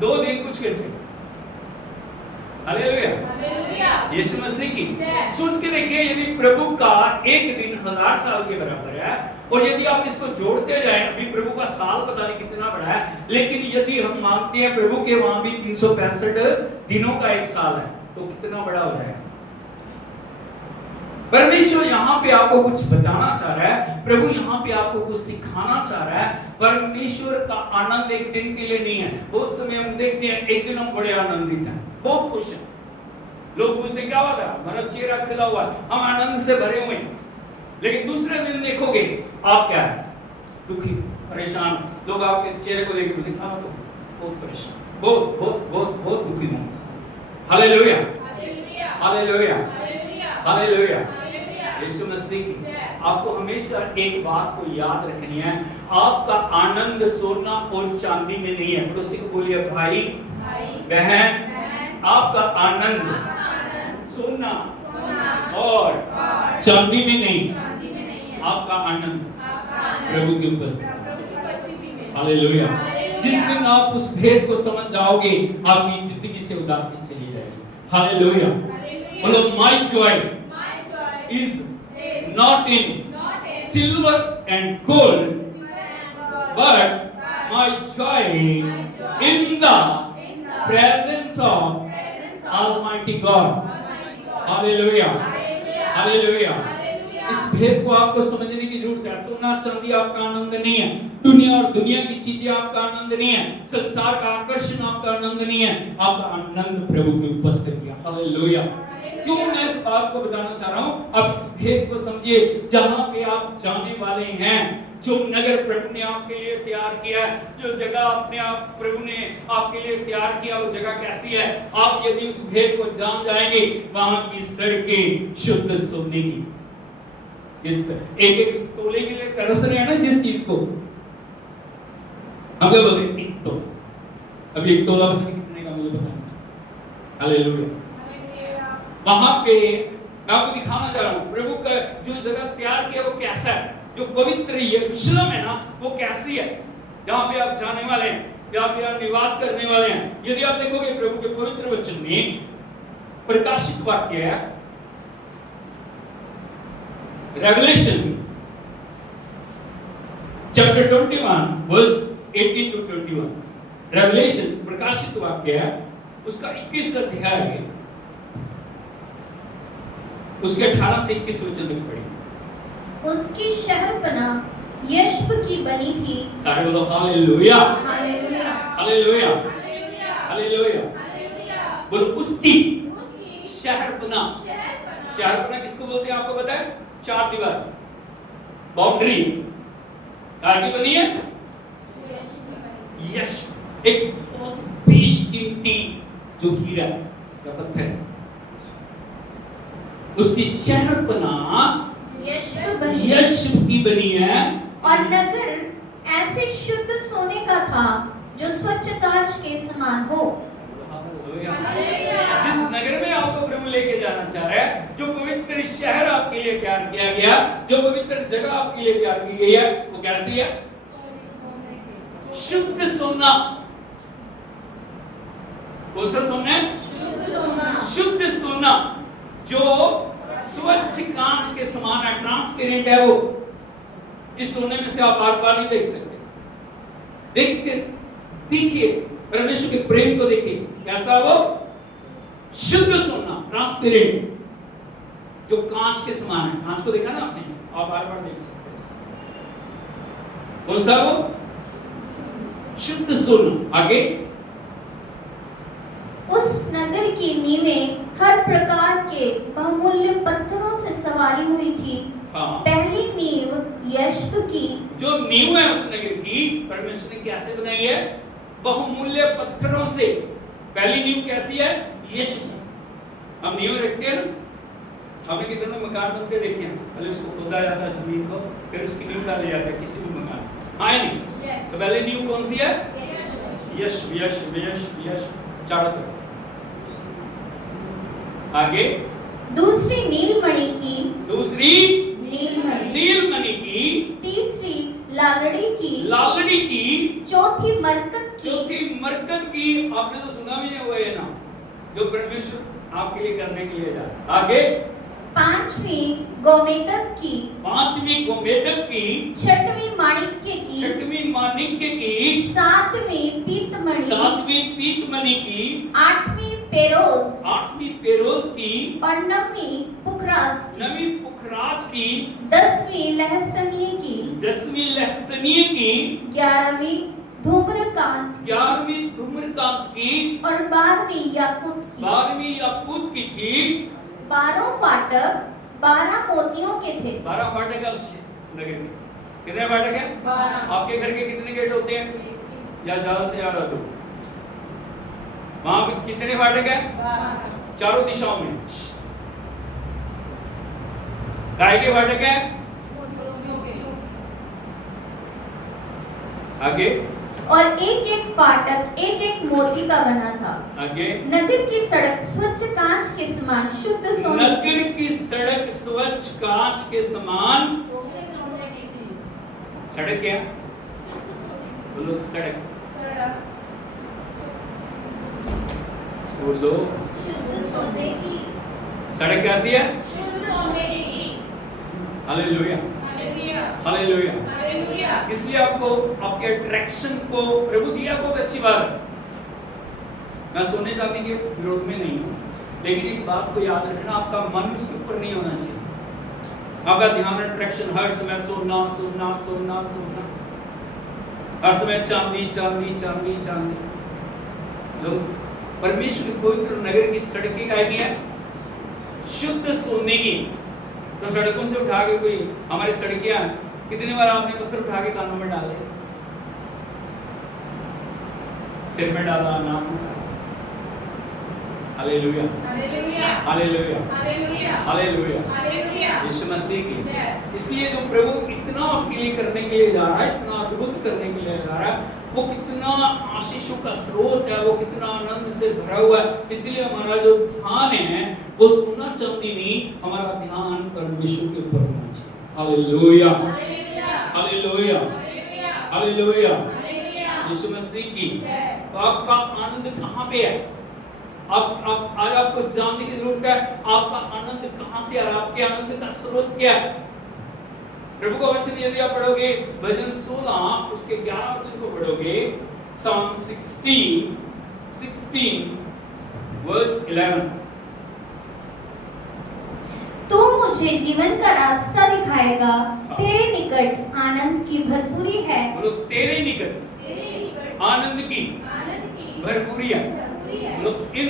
2 दिन कुछ घंटे। हालेलुया, हालेलुया। यीशु मसीह की। जय। सोच के देखिए, यदि प्रभु का एक दिन 1000 साल के बराबर है और यदि आप इसको जोड़ते जाएं, अभी प्रभु का साल पता नहीं कितना बड़ा है, लेकिन यदि हम मानते हैं प्रभु के वहां भी 365 दिनों का एक साल है, तो कितना बड़ा हो जाएगा। परमेश्वर यहाँ पे आपको कुछ बताना चाह रहा है, प्रभु यहाँ पे आपको कुछ सिखाना चाह रहा है। परमेश्वर का आनंद एक दिन के लिए नहीं है। बहुत समय हम देखते हैं एक दिन हम बड़े आनंदित हैं, बहुत खुश हैं, लोग पूछते क्या बात है, हमारा चेहरा खिला हुआ है, हम आनंद से भरे हुए हैं। लेकिन दूसरे दिन देखोगे आप क्या है, दुखी, परेशान। लोग आपके चेहरे को देख के दिखा तो बहुत परेशान, बहुत बहुत बहुत बहुत दुखी हूं। हालेलुया, हालेलुया, हालेलुया, हालेलुया, हालेलुया। हालेलुया। यीशु मसीह की। जय। आपको हमेशा एक बात को याद रखनी है, आपका आनंद सोना और चांदी में नहीं है। पड़ोसी को बोलिए भाई, भाई, बहन, बहन, आपका आनंद आपका आनंद सोना सोना और और चांदी में नहीं, चांदी में नहीं है। आपका आनंद आपका आनंद प्रभु की उपस्थिति। प्रभु की उपस्थिति में। हालेलुया। हालेलुया। जिस दिन आप उस भेद को समझ जाओगे, आपकी जिंदगी से उदासी चली जाएगी। हालेलुया। हालेलुया। बोलो my Joy My joy is is not in not in silver and gold, silver and gold, but my joy in the presence of presence of Almighty God. Almighty God. Hallelujah, Hallelujah. Hallelujah. Hallelujah. इस भेद को आपको समझने की जरूरत है। सोना चांदी आपका आनंद नहीं है, दुनिया और दुनिया की चीजें आपका आनंद नहीं है, संसार का आकर्षण आपका आनंद नहीं है, आपका आनंद प्रभु की उपस्थिति है। हालेलुया। क्यों मैं इस बात को बताना चाह रहा हूं? आप इस भेद को समझिए, जहां पे आप जाने वाले हैं, जो नगर प्रभु ने आपके लिए तैयार किया है, जो जगह अपने आप प्रभु ने आपके लिए तैयार किया, वो जगह कैसी है? आप यदि उस भेद को जान जाएंगे, वहां की सड़कें शुद्ध सोने की। एक एक तोले के लिए तरस रहे हैं ना जिस चीज को, हम क्या बोलते एक तो, अभी एक तोला पता नहीं कितने का, मुझे पता नहीं। हालेलुया। Hallelujah. वहां पे मैं आपको दिखाना चाह रहा हूं प्रभु का जो जगह तैयार किया वो कैसा है, जो पवित्र यरूशलेम है ना वो कैसी है, जहां पे आप जाने वाले हैं, जहां पे आप निवास करने वाले हैं। यदि आप देखोगे प्रभु के पवित्र वचन में प्रकाशित वाक्य है, revelation chapter 21 verse 18 to 21। Revelation प्रकाशित वाक्य है, उसका 21 अध्याय है, उसके 18 से 21 वचन तक पढ़िए। उसकी शहरपना यश्ब की बनी थी। सारे बोलो हालेलुया, हालेलुया। Hallelujah, Hallelujah. हालेलुया। Hallelujah. बोलो उसकी उसकी शहरपना। शहरपना। शहरपना किसको बोलते हैं आपको पता है? चार दीवार, बाउंड्री की बनी है। यीशु की बनी। यश एक बहुत बेशकीमती जो हीरा या पत्थर है, उसकी शहरपना यश्ब बनी यश्ब की बनी है। और नगर ऐसे शुद्ध सोने का था जो स्वच्छ कांच के समान हो। हालेलुया। जिस नगर में आपको प्रभु लेके जाना चाह रहा है, जो पवित्र शहर आपके लिए तैयार किया गया, जो पवित्र जगह आपके लिए तैयार की गई है, वो कैसी है? शुद्ध सोना। कौन सा सोना है? शुद्ध सोना। शुद्ध सोना जो स्वच्छ कांच के समान है, ट्रांसपेरेंट है। वो इस सोने में से आप आर पार नहीं देख सकते। देख के देखिए परमेश्वर के प्रेम को देखिए, कैसा वो शुद्ध सोना, ट्रांसपेरेंट, जो कांच के समान है। कांच को देखा ना आपने, आप बार बार देख सकते हैं। कौन सा वो? शुद्ध सोना। आगे, उस नगर की नींवें हर प्रकार के बहुमूल्य पत्थरों से सवारी हुई थी। हाँ, पहली नींव यश्ब की, जो नींव है उस नगर की परमेश्वर ने कैसे बनाई है? बहुमूल्य पत्थरों से। पहली नींव कैसी है? यश्ब। हम नींव रखते हैं ना, हमने कितने मकान बनते देखे हैं, पहले उसको खोदा जाता है जमीन को, फिर उसकी नींव डाली जाती है किसी भी मकान। हाँ नहीं? Yes. तो पहले नींव कौन सी है? Yes. यश्ब, यश्ब, यश्ब, यश्ब, चारों तरफ। आगे, दूसरी नीलमणि की, दूसरी नीलमणि, नीलमणि की, तीसरी लालड़ी की, लालड़ी की, चौथी मरकत की, चौथी मरकत की। आपने तो सुना भी नहीं हुआ है ना, जो परमेश्वर आपके लिए करने के लिए जा। आगे, पांचवी गोमेदक की, पांचवी गोमेदक की, छठवीं माणिक्य की, छठवीं माणिक्य की, सातवीं पीतमणि, सातवीं पीतमणि की, आठवीं पेरोज, आठवीं पेरोज की, और नवीं पुखरास की, नवीं पुखराज की, 10वीं लहसनीय की, 10वीं लहसनीय की, 11वीं धूम्रकांत की, 11वीं धूम्रकांत की, और 12वीं याकूत की। 12वीं याकूत की थी। 12 फाटक 12 मोतियों के थे। 12 फाटक है उस नगर के। कितने फाटक है? 12। आपके घर के कितने गेट होते हैं? या ज्यादा से ज्यादा दो। वहां पे कितने फाटक है? 12। चारों दिशाओं में। काय के फाटक है? आगे, और एक एक फाटक एक एक मोती का बना था। आगे, नगर की सड़क स्वच्छ कांच के समान शुद्ध सोने की, नगर की सड़क स्वच्छ कांच के समान। सड़क क्या? बोलो सड़क। बोलो शुद्ध सोने की, सड़क कैसी है? शुद्ध सोने की। हालेलुया, हालेलुया। हालेलुया। हालेलुया। इसलिए आपको आपके अट्रैक्शन को प्रभु दिया बहुत अच्छी बात है। मैं सोने चांदी के विरोध में नहीं हूँ, लेकिन एक बात को याद रखना, आपका मन उसके ऊपर नहीं होना चाहिए। आपका ध्यान अट्रैक्शन हर समय सोना सोना सोना सोना, हर समय चांदी चांदी चांदी चांदी। लोग परमेश्वर के पवित्र नगर की सड़कें काय की है? शुद्ध सोने की। तो सड़कों से उठा के कोई हमारी सड़कें, कितनी बार आपने पत्थर उठा के कानों में डाले, सिर में डाला, नाक में डाला। हालेलुया, हालेलुया। हालेलुया, हालेलुया। हालेलुया। हालेलुया। यीशु मसीह की। जय। इसलिए जो प्रभु इतना आपके लिए करने के लिए जा रहा है, इतना अद्भुत करने के लिए जा रहा है, वो कितना आशीषों का स्रोत है, वो कितना आनंद से भरा हुआ है। इसलिए हमारा जो ध्यान है वो सोना चांदी नहीं, हमारा ध्यान परमेश्वर के ऊपर होना चाहिए। हालेलुया, हालेलुया। हालेलुया, हालेलुया। हालेलुया। हालेलुया। यीशु मसीह की। जय। तो आपका आनंद कहाँ पे है? आप आज आपको जानने की जरूरत है, आपका आनंद कहाँ से आ रहा है, आपके आनंद का स्रोत क्या है? प्रभु का वचन यदि आप पढ़ोगे, भजन 16 उसके 11 वचन को पढ़ोगे, Psalm 16 verse 11। तो मुझे जीवन का रास्ता दिखाएगा, तेरे निकट आनंद की भरपूरी है। बोलो तेरे निकट तेरे निकट आनंद की आनंद की भरपूरी है। भरपूरी है। बोलो in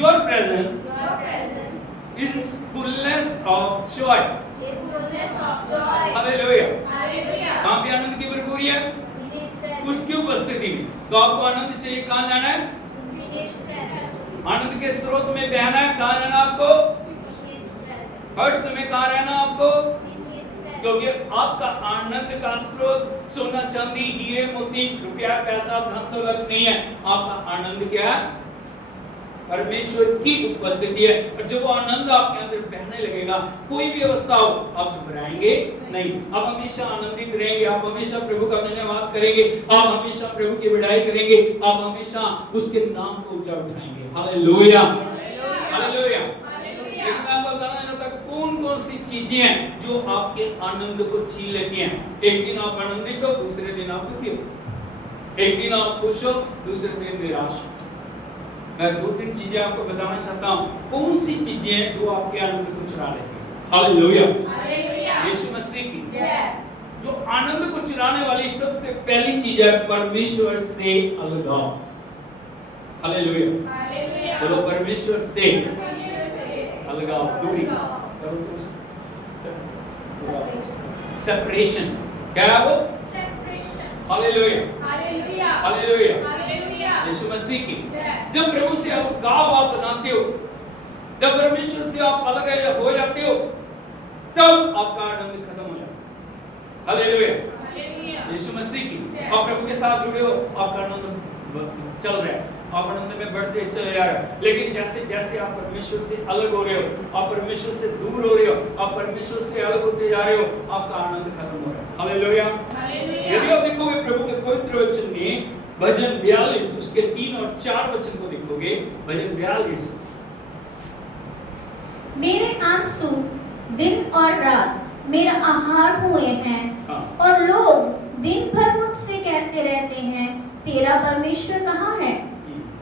your presence Your presence is fullness of joy। is fullness of joy. Hallelujah. Hallelujah. कहाँ पे आनंद की भरपूरी है? In His presence. उसकी उपस्थिति में। तो आपको आनंद चाहिए, कहाँ जाना है? In His presence. आनंद के स्रोत में बहना है, कहाँ जाना आपको? In His presence. हर समय कहाँ रहना आपको? In His presence. क्योंकि आपका आनंद का स्रोत सोना चांदी हीरे मोती रुपया पैसा धन दौलत नहीं है। आपका आनंद क्या है? परमेश्वर की उपस्थिति है। और जब वो आनंद आपके अंदर बहने लगेगा, कोई भी अवस्था हो, आप घबराएंगे नहीं, आप हमेशा आनंदित रहेंगे, आप हमेशा प्रभु का धन्यवाद करेंगे, आप हमेशा प्रभु की बड़ाई करेंगे, आप हमेशा उसके नाम को ऊंचा उठाएंगे। Hallelujah, hallelujah. लेकिन मैं आपको बताना चाहता हूं, कौन-कौन सी चीजें हैं जो आपके आनंद को छीन लेती हैं। एक दिन आप आनंदित हो, दूसरे दिन आप दुखी हो। एक दिन आप खुश हो, दूसरे दिन निराश हो। मैं 2-3 चीजें आपको बताना चाहता हूँ। कौन सी चीजें हैं जो आपके आनंद को चुरा लेती हैं? हालेलुया, हालेलुया, यीशु मसीह की जय। जो आनंद को चुराने वाली सबसे पहली चीज है परमेश्वर से अलगाव। हालेलुया, हालेलुया, बोलो परमेश्वर से परमेश्वर से अलगाव, दूरी, सेपरेशन। क्या है वो? Separation. हालेलुया, हालेलुया, हालेलुया, हालेलुया, यीशु मसीह की जय। जब प्रभु से अलगाव आप बनाते हो, जब परमेश्वर से आप अलग हो जाते हो, तब आपका आनंद खत्म हो जाता है। हालेलुया, हालेलुया, यीशु मसीह की। आप प्रभु के साथ जुड़े हो, आपका आनंद चल रहा है, आप आनंद में बढ़ते चले जा रहे हो। लेकिन जैसे जैसे आप परमेश्वर से अलग हो रहे हो, आप परमेश्वर से दूर हो रहे हो, आप परमेश्वर से अलग होते जा रहे हो, आपका आनंद खत्म हो रहा है। हालेलुया, हालेलुया, यदि आप देखोगे प्रभु के पवित्र वचन में भजन 42 उसके 3 और 4 वचन को देखोगे, भजन 42। मेरे आंसू दिन और रात मेरा आहार हुए हैं, हाँ। और लोग दिन भर मुझसे कहते रहते हैं, तेरा परमेश्वर कहाँ है?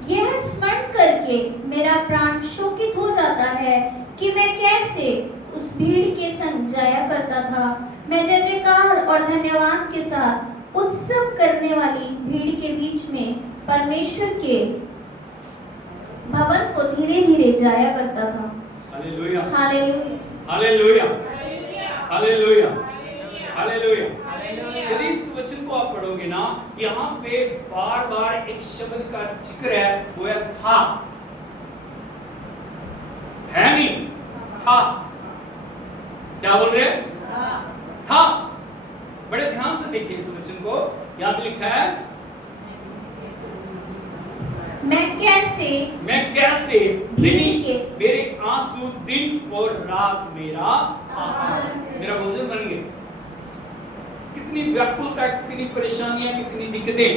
यह स्मरण करके मेरा प्राण शोकित हो जाता है कि मैं कैसे उस भीड़ के संग जाया करता था। मैं जय जयकार और धन्यवाद के साथ उत्सव करने वाली भीड़ के बीच में परमेश्वर के भवन को धीरे धीरे जाया करता था। हालेलुया, हालेलुया, हालेलुया, हालेलुया, हालेलुया, हालेलुया, हालेलुया। हालेलुया। यदि इस वचन को आप पढ़ोगे ना, यहाँ पे बार बार एक शब्द का जिक्र है, वो है था। है नहीं, था। क्या बोल रहे हैं? था। बड़े ध्यान से देखिए इस वचन को, यहाँ पे लिखा है मैं कैसे नहीं, मेरे आंसू दिन और रात मेरा आहार, मेरा भोजन बन गए। कितनी व्याकुलता, कितनी परेशानियां, कितनी दिक्कतें।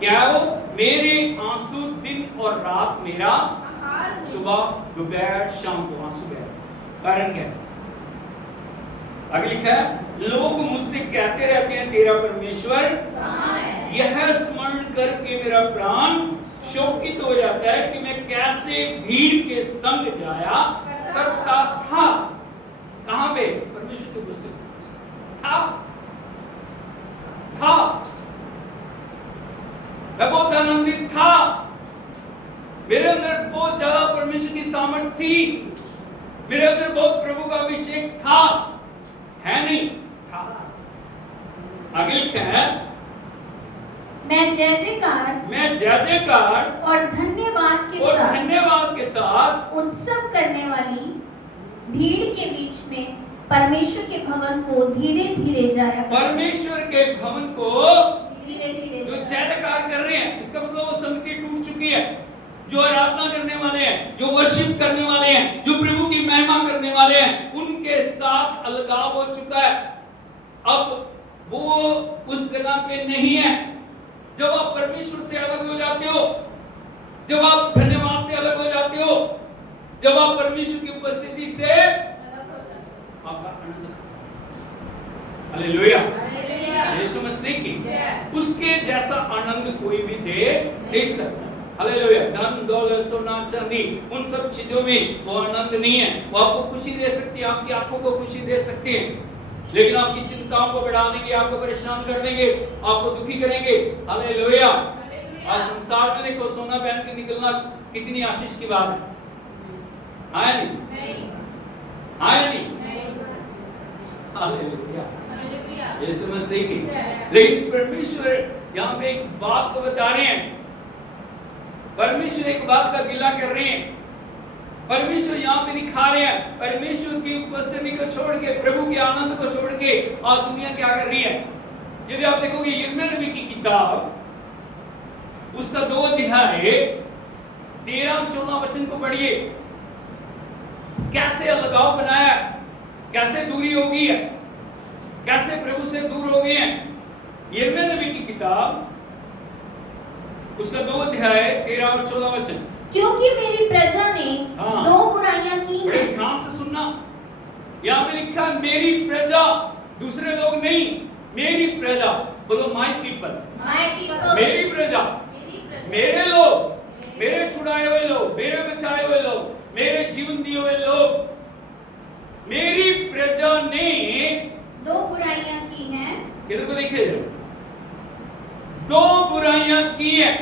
क्या है वो? मेरे आंसू दिन और रात मेरा, सुबह दोपहर शाम को आंसू बह। कारण क्या है? आगे लिखा है लोग मुझसे कहते रहते हैं, तेरा परमेश्वर कहाँ है? यह स्मरण करके मेरा प्राण शोकित हो जाता है कि मैं कैसे भीड़ के संग जाया करता था। कहां पे? परमेश्वर की उपस्थिति था। मैं बहुत आनंदित था, मेरे अंदर बहुत ज्यादा परमेश्वर की सामर्थ्य थी, मेरे अंदर बहुत प्रभु का अभिषेक था। है नहीं? था। आगे लिखा है मैं जय जयकार और धन्यवाद के साथ उत्सव करने वाली भीड़ के बीच में परमेश्वर के भवन को धीरे धीरे जाया करता। परमेश्वर के भवन को धीरे धीरे जो जयकार कर रहे हैं, इसका मतलब वो संगति टूट चुकी है। जो आराधना करने वाले हैं, जो वर्शिप करने वाले हैं, जो प्रभु की महिमा करने वाले हैं, उनके साथ अलगाव हो चुका है। अब वो उस जगह पे नहीं है। जब आप परमेश्वर से अलग हो जाते हो, जब आप धन्यवाद से अलग हो जाते हो, जब आप परमेश्वर की उपस्थिति से आपका आनंद। हालेलुया, यीशु मसीह की उसके जैसा आनंद कोई भी दे नहीं सकता। हालेलुया। धन दौलत सोना चांदी उन सब चीजों में वो आनंद नहीं है। वो आपको खुशी दे सकती है, आपकी आंखों को खुशी दे सकती है, लेकिन आपकी चिंताओं को बढ़ा देंगे, आपको परेशान कर देंगे, आपको दुखी करेंगे। हालेलुया। आज संसार में देखो सोना पहन के निकलना कितनी आशीष की बात है। आया नहीं? आया नहीं? हालेलुया, यीशु मसीह की। लेकिन परमेश्वर यहाँ पे एक बात को बता रहे हैं, परमेश्वर एक बात का गिला कर रहे हैं। परमेश्वर यहाँ पे दिखा रहे हैं, परमेश्वर की उपस्थिति को छोड़ के, प्रभु के आनंद को छोड़ के आज दुनिया क्या कर रही है। यदि आप देखोगे यिर्मयाह नबी की किताब उसका 2 अध्याय 13-14 वचन को पढ़िए। कैसे अलगाव बनाया, कैसे दूरी हो गई है, कैसे प्रभु से दूर हो गए हैं। यिर्मयाह नबी की किताब उसका 2 अध्याय 13 और 14 वचन। क्योंकि मेरी प्रजा ने 2 बुराइयां की बड़े हैं। ध्यान से सुनना, यहाँ पे लिखा मेरी प्रजा, दूसरे लोग नहीं, मेरी प्रजा। बोलो माय पीपल, My people, मेरी प्रजा, मेरे लोग मेरे छुड़ाए हुए लोग, मेरे बचाए हुए लोग, मेरे जीवन दिए हुए लोग, मेरी प्रजा ने दो बुराइयां की हैं। इधर को देखिए, दो बुराइयां की है।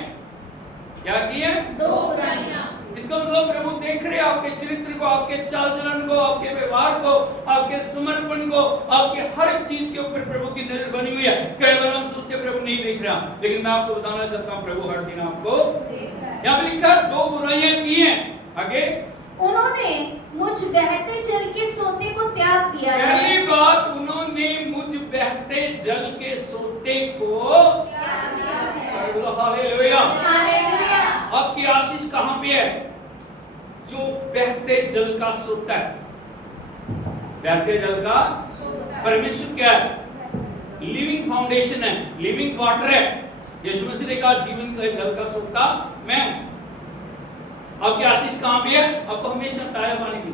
क्या की है? दो बुराइयां। इसका मतलब प्रभु देख रहे हैं आपके चरित्र को, आपके चाल चलन को, आपके व्यवहार को, आपके समर्पण को, आपके हर एक चीज के ऊपर प्रभु की नजर बनी हुई है। कई बार हम सोचते प्रभु नहीं देख रहा, लेकिन मैं आपको बताना चाहता हूं प्रभु हर दिन आपको देख रहा है। यहाँ पे लिखा है दो बुराइयां की हैं। आगे, उन्होंने मुझ बहते जल के सोते को त्याग दिया है। पहली बात, उन्होंने मुझ बहते जल के सोते को त्याग दिया है। हालेलुया। हालेलुया। आपकी आशीष कहां पे है? जो बहते जल का सोता है। बहते जल का परमेश्वर क्या है? लिविंग फाउंडेशन है, लिविंग वाटर है। यीशु मसीह ने कहा जीवन के जल का सोता मैं हूं। आपकी आशीष कहां पे है? आपको हमेशा ताजा पानी की।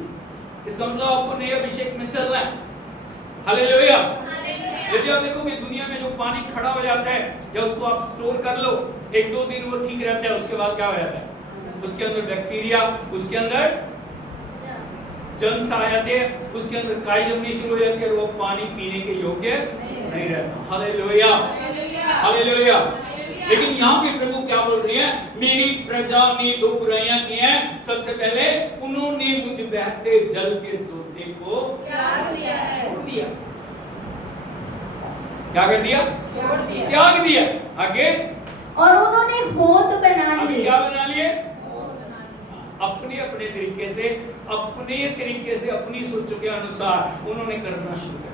इसका मतलब आपको नए अभिषेक में चलना है। हालेलुया। यदि आप देखोगे दुनिया में जो पानी खड़ा हो जाता है, या उसको आप स्टोर कर लो, एक दो दिन वो ठीक रहता है, उसके बाद क्या हो जाता है? उसके अंदर बैक्टीरिया, उसके अंदर जर्म्स आ जाते हैं, उसके अंदर काई जमनी शुरू हो जाती है और वो पानी पीने के योग्य नहीं रहता। Hallelujah, hallelujah. लेकिन यहाँ पे प्रभु क्या बोल रही है? मेरी प्रजा ने दो बुराइयां की हैं। सबसे पहले उन्होंने मुझ बहते जल के सोते को छोड़ दिया। क्या कर दिया? त्याग दिया। आगे, और उन्होंने होद बना अभी लिए। क्या बना लिए? अपने अपने तरीके से, अपनी सोचों के अनुसार उन्होंने करना शुरू कर दिया।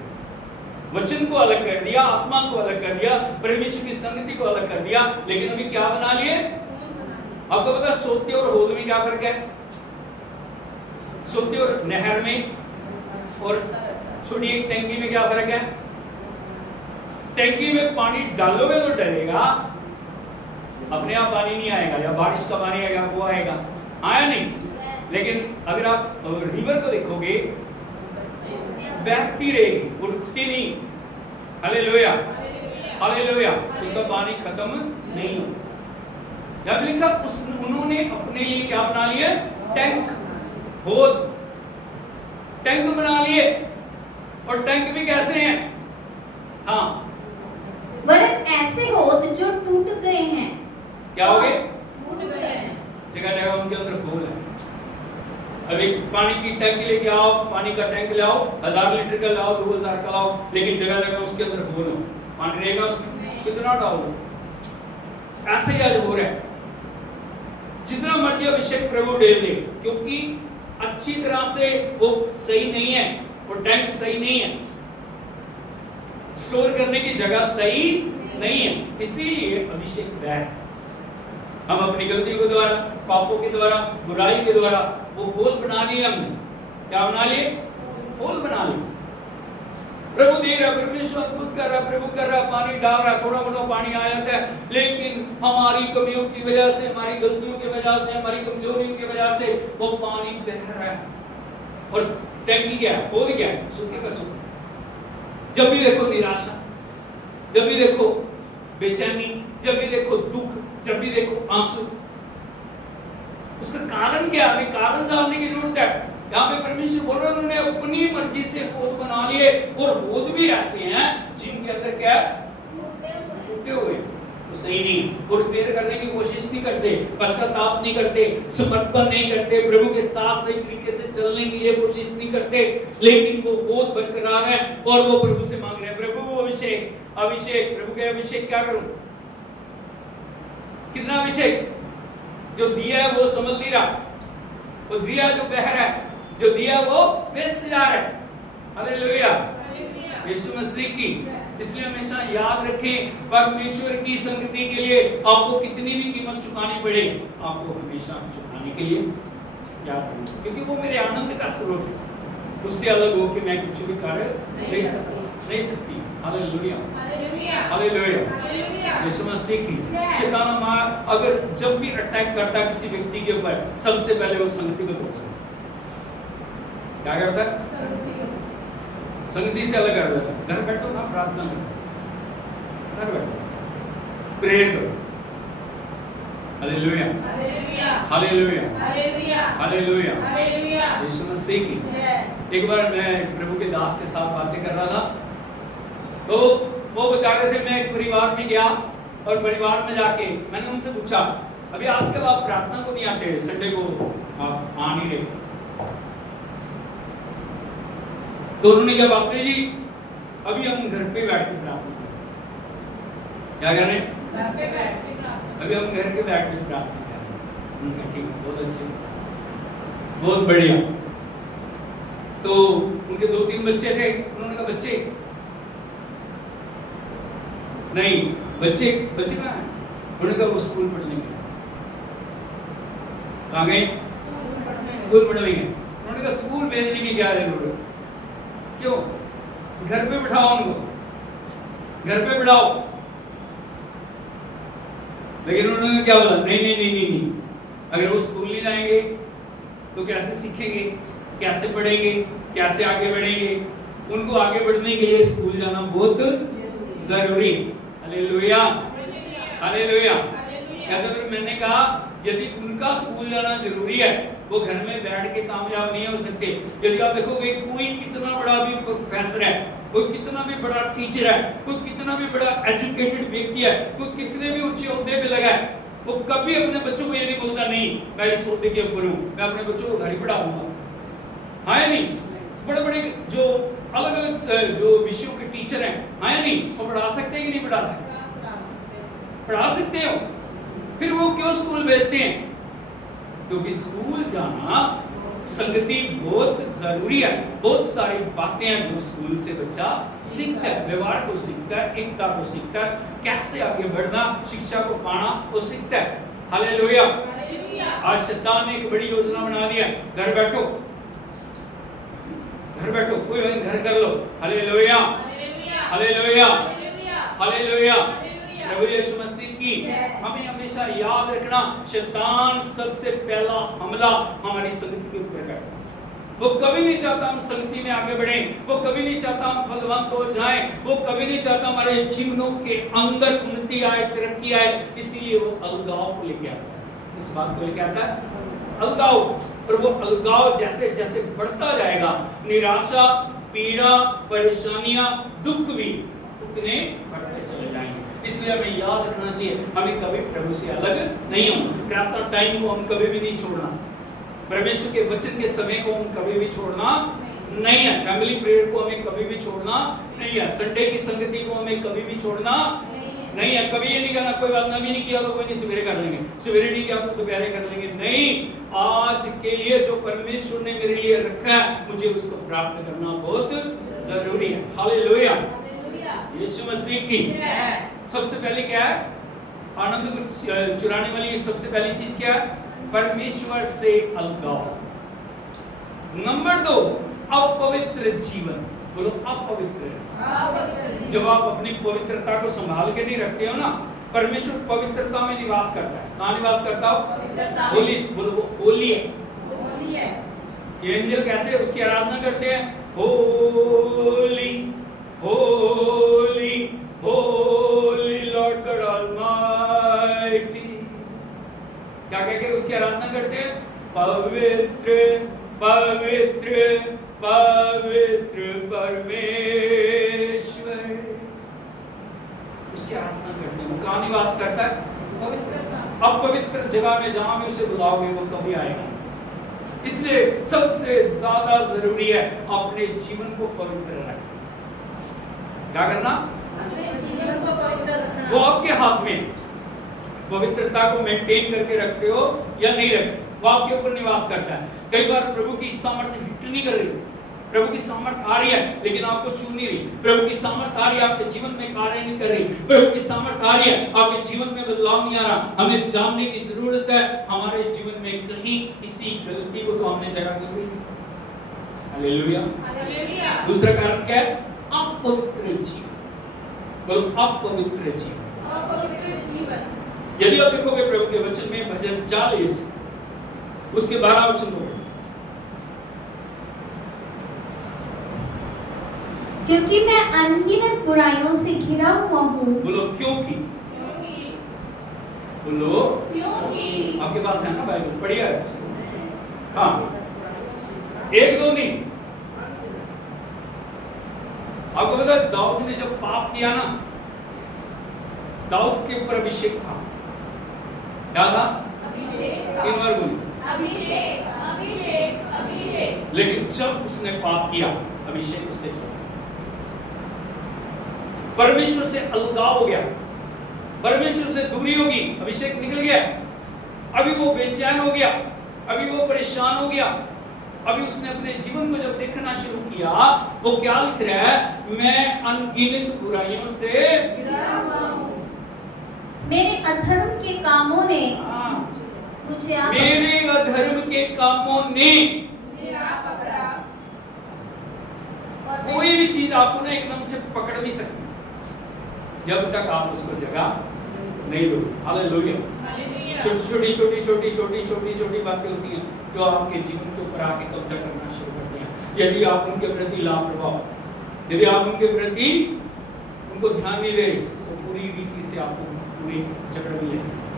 वचन को अलग कर दिया, आत्मा को अलग कर दिया, परमेश्वर की संगति को अलग कर दिया। लेकिन अभी क्या बना लिए? आपको पता सोते और होद में क्या फर्क है? सोते और नहर में और छोटी एक टंकी में क्या फर्क है? टंकी में पानी डालोगे तो डलेगा, अपने आप पानी नहीं आएगा, या बारिश का पानी आएगा वो आएगा, आया नहीं। लेकिन अगर आप रिवर को देखोगे, बहती रहेगी, वो रुकती नहीं। Hallelujah, hallelujah. उसका पानी खत्म नहीं होता। जब लिखा उन्होंने अपने लिए क्या बना लिए? टैंक, होद, टैंक बना लिए। और टैंक भी कैसे हैं? हाँ, वरन ऐसे होद जो टूट गए हैं। क्या हो गए? टूट गए हैं। जगह जगह उनके अंदर होल है। अब एक पानी की टैंक लेके आओ, पानी का टैंक ले आओ, 1000 लीटर का लाओ, 2000 का लाओ, लेकिन जगह जगह उसके अंदर होल हो, पानी रहेगा उसमें? कितना डालो? ऐसे ही आज हो रहा है। जितना मर्जी अभिषेक प्रभु दे दे, क्योंकि अच्छी तरह से वो सही नहीं है, वो टैंक सही नहीं है, स्टोर करने की जगह सही नहीं है, इसीलिए अभिषेक बैड। हम अपनी गलतियों के द्वारा, पापों के द्वारा, बुराई के द्वारा वो होल बना लिए। हमने क्या बना लिए? होल बना लिए। प्रभु दे रहा, परमेश्वर अद्भुत कर रहा, प्रभु कर रहा, पानी डाल रहा, थोड़ा मोटा पानी आ जाता है, लेकिन हमारी कमियों की वजह से, हमारी गलतियों की वजह से, हमारी कमजोरियों की वजह से वो पानी बह रहा है और टैंकी क्या है? हो गया, सूखे का सूखा। जब भी देखो निराशा, जब भी देखो बेचैनी, जब भी देखो दुख, जब भी देखो आंसू, उसका कारण क्या है? कारण जानने की जरूरत है। यहाँ पे परमेश्वर बोल रहे हैं उन्होंने अपनी मर्जी से होद बना लिए, और होद भी ऐसे हैं जिनके अंदर क्या है? टूटे हुए, तो सही नहीं, और रिपेयर करने की कोशिश नहीं करते, पश्चाताप नहीं करते, समर्पण नहीं करते, प्रभु के साथ सही तरीके से चलने के लिए कोशिश नहीं करते, लेकिन वो होद बरकरार है और वो प्रभु से मांग रहे हैं, प्रभु अभिषेक, अभिषेक। प्रभु के अभिषेक क्या करूं? कितना अभिषेक? जो दिया है वो संभल नहीं रहा, वो दिया जो बह रहा है, जो दिया वो बेचते जा रहा है। हालेलुया, यीशु मसीह की। इसलिए हमेशा याद रखें, परमेश्वर की संगति के लिए आपको कितनी भी कीमत चुकानी पड़े, आपको हमेशा चुकाने के लिए याद रखें, क्योंकि वो मेरे आनंद का स्रोत है। उससे अलग हो के मैं कुछ भी कार्य नहीं सकती। हालेलुया, हालेलुया, यीशु मसीह की। शैतान अगर जब भी अटैक करता है किसी व्यक्ति के ऊपर, सबसे पहले वो संगति को तोड़ता है। क्या करता है? संगति से अलग कर देता है। घर बैठो ना, प्रार्थना करो, घर बैठो, प्रेयर करो, हालेलुया, हालेलुया, हालेलुया, यीशु मसीह की। एक बार मैं प्रभु के दास के साथ बातें कर रहा था, तो वो बता रहे थे, मैं एक परिवार में गया और परिवार में जाके मैंने उनसे पूछा, अभी आजकल आप प्रार्थना को नहीं आते, संडे को आप आ नहीं रहे। तो उन्होंने कहा, पास्टर जी अभी हम घर पे बैठ के प्रार्थना करें। क्या कह रहे हैं? अभी हम घर के बैठ के प्रार्थना करें। उन्होंने कहा ठीक है, बहुत अच्छे, बहुत बढ़िया। तो उनके 2-3 बच्चे थे, उन्होंने कहा बच्चे नहीं, बच्चे कहाँ हैं? उन्होंने कहा वो स्कूल पढ़ने गए। कहाँ गए? स्कूल पढ़ने गए। उन्होंने कहा स्कूल भेजने की क्या जरूरत? क्यों? घर पे बिठाओ उनको, घर पे बिठाओ। लेकिन उन्होंने क्या बोला? नहीं, अगर वो स्कूल नहीं जाएंगे तो कैसे सीखेंगे, कैसे पढ़ेंगे, कैसे आगे बढ़ेंगे? उनको आगे बढ़ने के लिए स्कूल जाना बहुत जरूरी। Hallelujah, hallelujah. फिर मैंने कहा यदि उनका स्कूल जाना जरूरी है, वो घर में बैठ के कामयाब नहीं हो सकते। यदि आप देखोगे कोई कितना बड़ा भी प्रोफेसर है, कोई कितना भी बड़ा टीचर है, कोई कितना भी बड़ा एजुकेटेड व्यक्ति है, कोई कितने भी ऊंचे ओहदे पे लगा है, वो कभी अपने बच्चों को ये नहीं बोलता नहीं मैं इस ओहदे के ऊपर हूं, मैं अपने बच्चों को घर ही पढ़ाऊंगा। हाँ या नहीं? बड़े बड़े जो अलग अलग जो विषयों के टीचर हैं, हाँ या नहीं, वो पढ़ा सकते हैं कि नहीं पढ़ा सकते? पढ़ा सकते हो। फिर वो क्यों स्कूल भेजते हैं? क्योंकि स्कूल जाना संगति बहुत जरूरी है। बहुत सारी बातें हैं जो स्कूल से बच्चा सीखता है, व्यवहार को सीखता है, एकता को सीखता है, कैसे आगे बढ़ना, शिक्षा को पाना वो सीखता है। हालेलुया। आज शैतान ने एक बड़ी योजना बना दी है, घर बैठो, घर बैठो, कोई घर कर लो। हालेलुया, हालेलुया, हालेलुया। प्रभु यीशु मसीह की। हमें हमेशा याद रखना, शैतान सबसे पहला हमला हमारी संगति के ऊपर करता है। वो कभी नहीं चाहता हम संगति में आगे बढ़ें, वो कभी नहीं चाहता हम फलवंत हो जाएं, वो कभी नहीं चाहता हमारे जीवनों के अंदर उन्नति आए, तरक्की आए। इसीलिए वो अलगाव को लेके आता है। इस बात को लेके आता है अलगाव। और वो अलगाव जैसे जैसे बढ़ता जाएगा, निराशा, पीड़ा, परेशानियां, दुख भी उतने बढ़ते चले जाएंगे। इसलिए हमें याद रखना चाहिए, हमें कभी प्रभु से अलग नहीं होना। प्रार्थना टाइम को हम कभी भी नहीं छोड़ना, परमेश्वर के वचन के समय को हम कभी भी छोड़ना नहीं है। फैमिली प्रेयर को हमें कभी भी छोड़ना नहीं है। संडे की संगति को हमें कभी भी छोड़ना नहीं है। कभी ये नहीं करना कोई बात अभी नहीं किया तो कोई नहीं, सवेरे कर लेंगे, सवेरे नहीं किया तो दोपहर कर लेंगे। नहीं, आज के लिए जो परमेश्वर ने मेरे लिए रखा है, मुझे उसको प्राप्त करना बहुत जरूरी है। हालेलुया, यीशु मसीह की। सबसे पहले क्या है? आनंद को चुराने वाली सबसे पहली चीज क्या है? परमेश्वर से अलगाव। नंबर 2, अपवित्र जीवन। बोलो अपवित्र। जब आप अपनी पवित्रता को संभाल के नहीं रखते हो ना, परमेश्वर पवित्रता में निवास करता है। कहाँ निवास करता हो? होली। बोलो वो होली है। ये एंजल कैसे उसकी आराधना करते हैं? Holi Holi Holi Lord God almighty. क्या कह के उसकी आराधना करते हैं? पवित्र पवित्र पवित्र परमेश्वर। उसकी आराधना करते हैं। वो कहाँ निवास करता है? पवित्रता। अपवित्र जगह में जहां भी उसे बुलाओगे वो कभी आएगा। इसलिए सबसे ज्यादा जरूरी है अपने जीवन को पवित्र रखना। क्या करना? अपने जीवन को पवित्र रखना। वो आपके हाथ में। पवित्रता को मेंटेन करके रखते हो या नहीं रखते, वो आपके ऊपर निवास करता है। कई बार प्रभु की सामर्थ्य हिट नहीं कर रही, प्रभु की सामर्थ्य आ रही है लेकिन आपको छू नहीं रही। प्रभु की सामर्थ्य आ रही है, आपके जीवन में कार्य नहीं कर रही। प्रभु की सामर्थ्य आ रही है, आपके जीवन में बदलाव नहीं आ रहा। हमें जानने की जरूरत है हमारे जीवन में कहीं किसी गलती को तो हमने जगह दी हुई। Hallelujah, hallelujah. दूसरा कारण क्या है? अपवित्र जीवन। बोलो अपवित्र जीवन। अपवित्र जीवन। यदि आप देखोगे प्रभु के वचन में भजन 40 उसके 12 वचन को, क्योंकि मैं अनगिनत बुराइयों से घिरा हुआ हूँ। बोलो क्योंकि। बोलो क्योंकि आपके पास है ना बाइबल, पढ़िए। हाँ, एक दो नहीं। आपको पता है दाऊद ने जब पाप किया ना, दाऊद के ऊपर अभिषेक था। क्या था? अभिषेक तीन बार बोली। अभिषेक अभिषेक अभिषेक। लेकिन जब उसने पाप किया, अभिषेक उससे चला, परमेश्वर से अलगाव हो गया, परमेश्वर से दूरी होगी, अभिषेक निकल गया। अभी वो बेचैन हो गया, अभी वो परेशान हो गया। अभी उसने अपने जीवन को जब देखना शुरू किया, वो क्या लिख रहा है? मैं अनगिनत बुराइयों से गिरा हुआ हूँ। मेरे अधर्म के कामों ने हाँ, मुझे आप मेरे अधर्म के कामों ने। मुझे आ पकड़ा। और मैं- कोई भी चीज आपको ना एकदम से पकड़ नहीं सकती जब तक आप उसको जगह नहीं दो। हालेलुया। हालेलुया। छोटी बातें होती हैं जो आपके जीवन के ऊपर आके कब्जा करना शुरू करती हैं। यदि आप उनके प्रति लापरवाह, यदि आप उनके प्रति उनको ध्यान नहीं दे रहे, तो पूरी रीति से आपको पूरी जकड़ में लेंगे।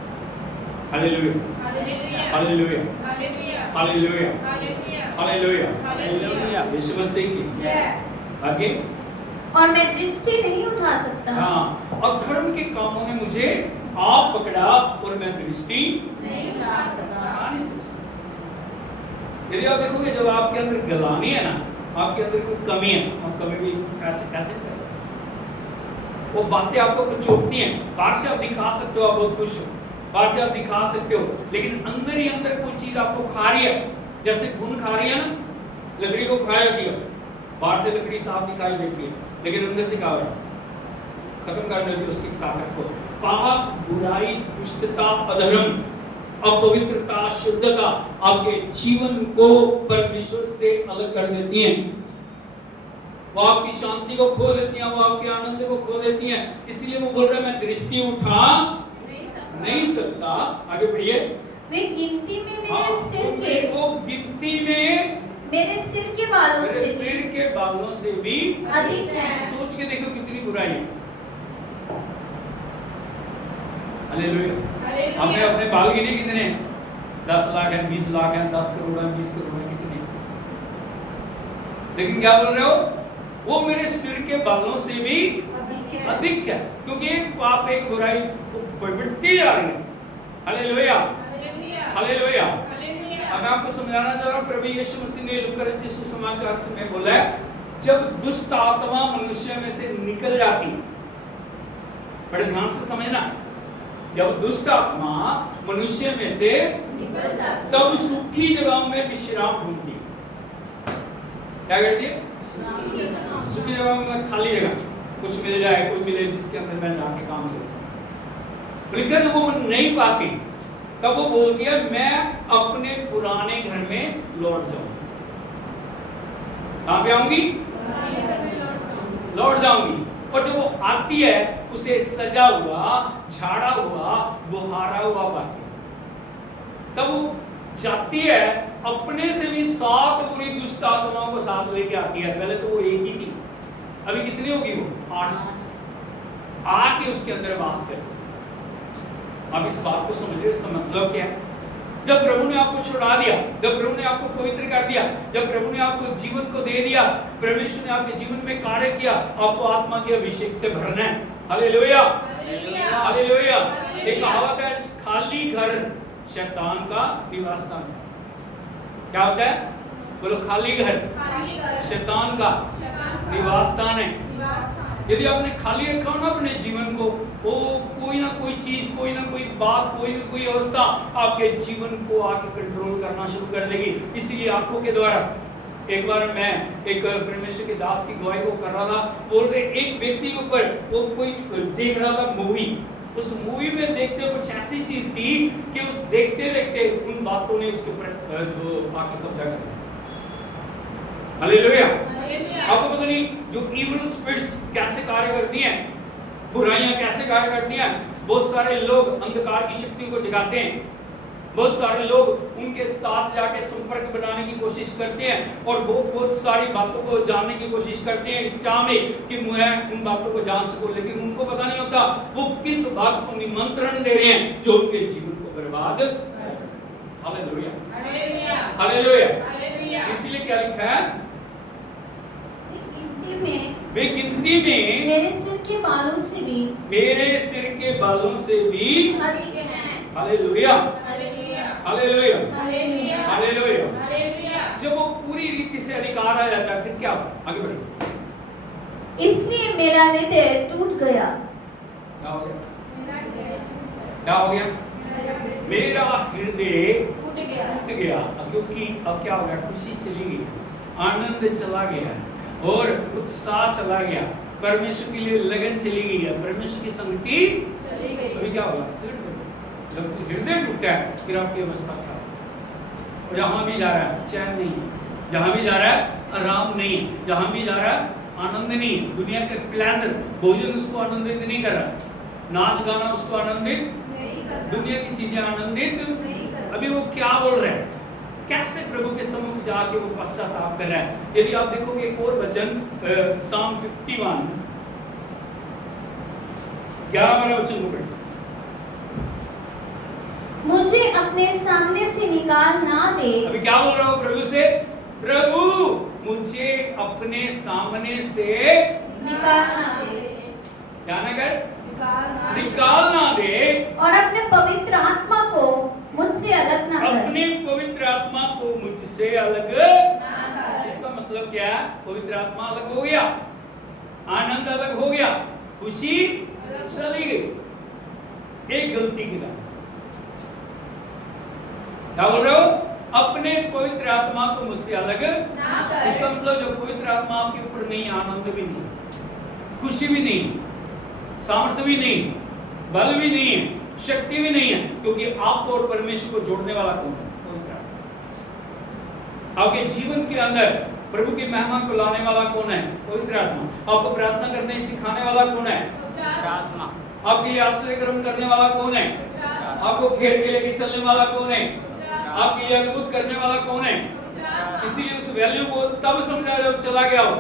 हालेलुया, हालेलुया। हालेलुया, हालेलुया। हालेलुया, हालेलुया। हालेलुया। हालेलुया। यीशु मसीह की जय। आगे। और मैं दृष्टि नहीं उठा सकता। हाँ, और धर्म के कामों ने मुझे आप पकड़ा और मैं दृष्टि नहीं उठा सकता। नहीं सकता। यदि आप देखोगे जब आपके अंदर गलानी है ना, आपके अंदर कोई कमी है, आप कभी भी ऐसे ऐसे करते हो। वो बातें आपको कुछ चोटती हैं। बाहर से आप दिखा सकते हो आप बहुत खुश हो, बाहर से आप दिखा सकते हो, लेकिन अंदर ही अंदर कोई चीज आपको खा रही है। जैसे घुन खा रही है ना, लकड़ी को खाया किया, बाहर से लकड़ी साफ दिखाई देती है, लेकिन अंदर से क्या हो रहा है? खत्म कर देती है उसकी ताकत को। पाप, बुराई, दुष्टता, अधर्म, अपवित्रता, शुद्धता आपके जीवन को परमेश्वर से अलग कर देती हैं। वो आपकी शांति को खो देती हैं, वो आपके आनंद को खो देती हैं। इसलिए वो बोल रहा है मैं दृष्टि उठा नहीं सकता। आगे बढ़िए। वे गिनती में हाँ, मेरे सिर के वो गिनती में मेरे सिर के बालों मेरे से सिर के बालों से भी अधिक है। सोच के देखो कितनी बुराई है। हालेलुया। हालेलुया। हमने अपने बाल गिने कितने? 10 लाख है, 20 लाख है, 10 करोड़ है, 20 करोड़ है, कितने? लेकिन क्या बोल रहे हो? वो मेरे सिर के बालों से भी अधिक है, क्योंकि एक पाप, एक बुराई बढ़ती जा रही है। हालेलुया, हालेलुया। हालेलुया। हालेलुया। अब मैं आपको समझाना चाह रहा हूँ, प्रभु यीशु मसीह ने लूका सुसमाचार में बोला है, जब दुष्ट आत्मा मनुष्य में से निकल जाती, बड़े ध्यान से समझना, जब दुष्ट आत्मा मनुष्य में से निकल जाती। तब सूखी जगहों में विश्राम ढूंढती। क्या करती है? सूखी जगहों में, खाली जगह, कुछ मिल जाए, कोई मिले जिसके अंदर मैं जाके काम करूं। लेकिन जब वो नहीं पाती, तब वो बोलती है मैं अपने पुराने घर में लौट जाऊंगी। कहां पे आऊंगी? लौट जाऊंगी। और जब वो आती है, उसे सजा हुआ, झाड़ा हुआ, बुहारा हुआ पाती है। तब वो जाती है, अपने से भी 7 बुरी दुष्ट आत्माओं को साथ लेके आती है। पहले तो वो एक ही थी, अभी कितनी होगी वो? 8। आके उसके अंदर वास करती। आप इस बात को समझिए, इसका मतलब क्या है? जब प्रभु ने आपको छुड़ा दिया, जब प्रभु ने आपको पवित्र कर दिया, जब प्रभु ने आपको जीवन को दे दिया, परमेश्वर ने आपके जीवन में कार्य किया, आपको आत्मा के अभिषेक से भरना है। Hallelujah, hallelujah. एक कहावत है, खाली घर शैतान का निवास स्थान है। क्या होता है? बोलो, खाली घर शैतान का निवास स्थान है। यदि आपने खाली रखा हो ना अपने जीवन को, वो कोई ना कोई चीज, कोई ना कोई बात, कोई ना कोई अवस्था आपके जीवन को आके कंट्रोल करना शुरू कर देगी। इसीलिए आंखों के द्वारा, एक बार मैं एक परमेश्वर के दास की गवाही को कर रहा था, बोल रहे एक व्यक्ति के ऊपर वो कोई देख रहा था मूवी, उस मूवी में देखते कुछ ऐसी चीज थी कि उस देखते देखते उन बातों ने उसके ऊपर जो आके कब्जा कर लिया। हालेलुया। आपको पता नहीं जो इविल स्पिरिट्स कैसे कार्य करती हैं, बुराइयां कैसे कार्य करती हैं। बहुत सारे लोग अंधकार की शक्तियों को जगाते हैं, बहुत सारे लोग उनके साथ जाके संपर्क बनाने की कोशिश करते हैं और बहुत सारी बातों को जानने की कोशिश करते हैं इस चाह में कि मैं उन बातों को जान सकूं, लेकिन उनको पता नहीं होता वो किस बात को निमंत्रण दे रहे हैं जो उनके जीवन को बर्बाद। Hallelujah, hallelujah. इसलिए क्या लिखा है? वे गिनती में मेरे सिर के बालों से भी अधिक हैं। हालेलुया, हालेलुया, हालेलुया, हालेलुया, हालेलुया। जब वो पूरी रीति से अधिकार आ जाता है फिर क्या होता? आगे बढ़ो। इसलिए मेरा हृदय टूट गया। क्या हो गया? क्या हो गया? मेरा हृदय टूट गया, क्योंकि अब क्या हो गया? खुशी चली गई, आनंद चला गया और उत्साह चला गया, परमेश्वर के लिए लगन चली गई है, परमेश्वर की संगति चली गई। अभी क्या होगा? जब हृदय टूटा है फिर आपकी अवस्था क्या होगी? जहां भी जा रहा है चैन नहीं, जहां भी जा रहा है आराम नहीं, जहां भी जा रहा है आनंद नहीं। दुनिया का प्लेजर, भोजन उसको आनंदित नहीं कर रहा, नाच गाना उसको आनंदित नहीं कर रहा, दुनिया की चीजें आनंदित नहीं कर रहा। अभी वो क्या बोल रहे हैं? कैसे प्रभु के सम्मुख जाके वो पश्चाताप कर रहा है? यदि आप देखोगे एक और वचन साम 51 11वां वचन को पढ़िए। मुझे अपने सामने से निकाल ना दे। अभी क्या बोल रहा हूँ प्रभु से? प्रभु मुझे अपने सामने से निकाल ना दे, क्या ना कर? निकाल ना दे, और अपने पवित्र आत्मा को मुझसे अलग ना कर। अपनी पवित्र आत्मा को मुझसे अलग। ना कर। इसका मतलब क्या है? पवित्र आत्मा अलग हो गया, आनंद अलग हो गया, खुशी चली गई एक गलती के कारण। क्या बोल रहे हो? अपने पवित्र आत्मा को मुझसे अलग ना कर। इसका मतलब जब पवित्र आत्मा आपके ऊपर नहीं, आनंद भी नहीं, खुशी भी नहीं, सामर्थ्य भी नहीं, बल भी नहीं है, शक्ति भी नहीं है, क्योंकि आपको और परमेश्वर को जोड़ने वाला कौन है? पवित्र आत्मा। आपके जीवन के अंदर प्रभु की महिमा को लाने वाला कौन है? पवित्र आत्मा। आपको प्रार्थना करने सिखाने वाला कौन है? आत्मा। आपके लिए आश्चर्य कर्म करने वाला कौन है? आपको घेर के लेके चलने वाला कौन है? आपके लिए अद्भुत करने वाला कौन है? इसीलिए उस वैल्यू को तब समझा जब चला गया हो।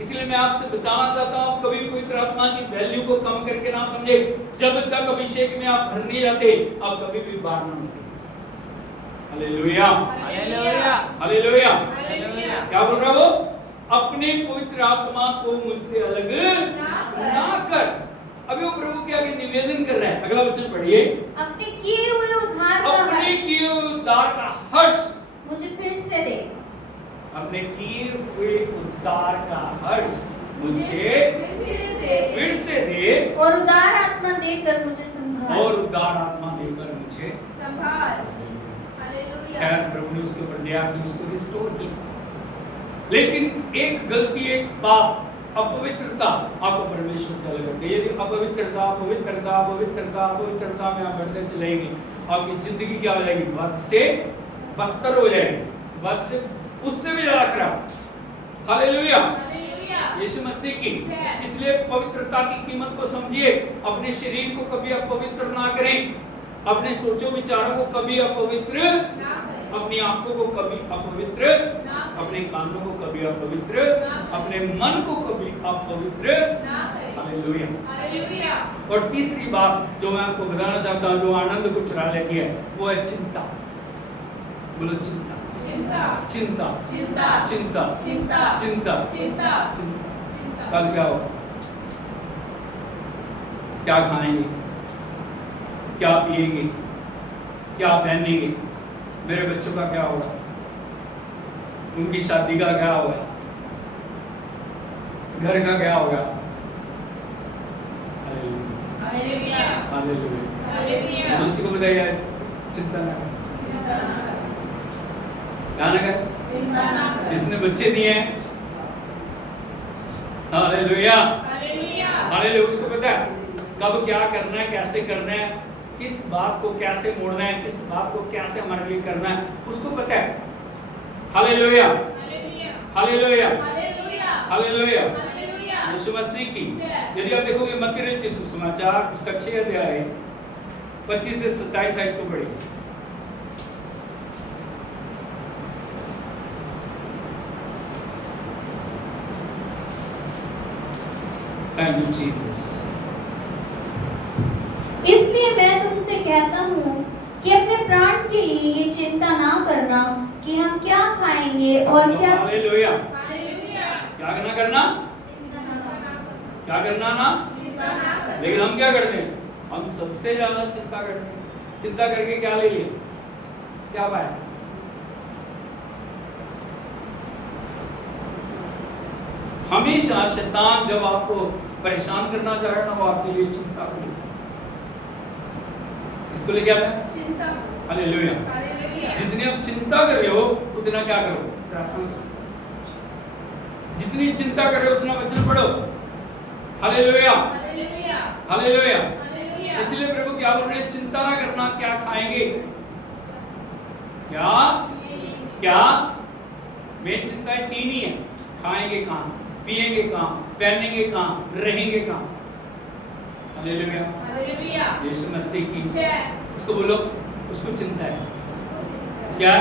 इसलिए मैं आपसे बताना चाहता हूं, कभी पवित्र आत्मा की वैल्यू को कम करके ना समझे। जब तक अभिषेक में आप भर नहीं जाते आप कभी भी बाहर ना निकले। हालेलुया, हालेलुया, हालेलुया, हालेलुया। क्या बोल रहा हो? अपने पवित्र आत्मा को मुझसे अलग ना कर। अभी वो प्रभु के आगे निवेदन कर रहे हैं। अगला वचन पढ़िए। अपने किए हुए उद्धार का अपने हर्ष किए हुए उद्धार का हर्ष मुझे फिर से दे। अपने किए हुए उद्धार का हर्ष मुझे फिर से दे, और उदार आत्मा देकर मुझे संभाल। और उद्धार आत्मा देकर मुझे संभाल। खैर प्रभु ने उसके ऊपर दया की, उसको रिस्टोर किया। लेकिन एक गलती, एक पाप, अपवित्रता आपको परमेश्वर से अलग करती है। यदि अपवित्रता पवित्रता पवित्रता पवित्रता में आप बढ़ते चलेंगे, आपकी जिंदगी क्या हो जाएगी? बद से बदतर हो जाएगी, बद से उससे भी ज्यादा खराब। हालेलुया, यीशु मसीह की। इसलिए पवित्रता की कीमत को समझिए। अपने शरीर को कभी अपवित्र ना करें, अपने सोचों विचारों को कभी अपवित्र, अपनी आंखों को कभी अपवित्र, अपने कानों को कभी अपवित्र, अपने मन को कभी अपवित्र। हालेलुया। और तीसरी बात जो मैं आपको बताना चाहता हूँ, जो आनंद को चुरा लेती है, वो है चिंता। बोलो चिंता, चिंता, चिंता, चिंता, चिंता, चिंता, चिंता, चिंता। कल क्या होगा? क्या खाएंगे? क्या पिएंगे? क्या पहनेंगे? मेरे बच्चों का क्या होगा? उनकी शादी का क्या होगा? घर का क्या होगा? Hallelujah, hallelujah. दूसरे को बताइए चिंता ना कर, क्या ना कर। जिसने बच्चे दिए हैं, हालेलुया, हालेलुया, उसको पता है कब क्या करना है, कैसे करना है, किस बात को कैसे मोड़ना है, किस बात को कैसे हमारे लिए करना है, उसको पता है। हालेलुया, हालेलुया, हालेलुया, यीशु मसीह की। यदि आप देखोगे मत्ती रचित सुसमाचार उसका 6 अध्याय 25 से 27 साइड को पढ़िए। Thank you, Jesus. इसलिए मैं तुमसे कहता हूँ कि अपने प्राण के लिए ये चिंता ना करना कि हम क्या खाएंगे और क्या हालेलुया। क्या करना क्या करना ना, लेकिन हम क्या करते हैं? हम सबसे ज्यादा चिंता करते हैं। चिंता करके क्या ले लिया, क्या पाया? हमेशा शैतान जब आपको परेशान करना चाह रहा है ना, वो आपके लिए चिंता को लेकर इसको लेके आता है चिंता। हालेलुया। जितनी आप चिंता कर रहे हो उतना क्या करो, प्रार्थना करो। जितनी चिंता कर रहे हो उतना वचन पढ़ो। Hallelujah hallelujah. इसलिए प्रभु क्या बोल रहे हैं? चिंता ना करना क्या खाएंगे, क्या क्या मेन चिंताएं 3 ही है। खाएंगे कहाँ, पिएंगे कहाँ, पहनेंगे कहाँ, रहेंगे कहाँ। हालेलुया। यीशु मसीह की उसको बोलो, उसको चिंता है क्या?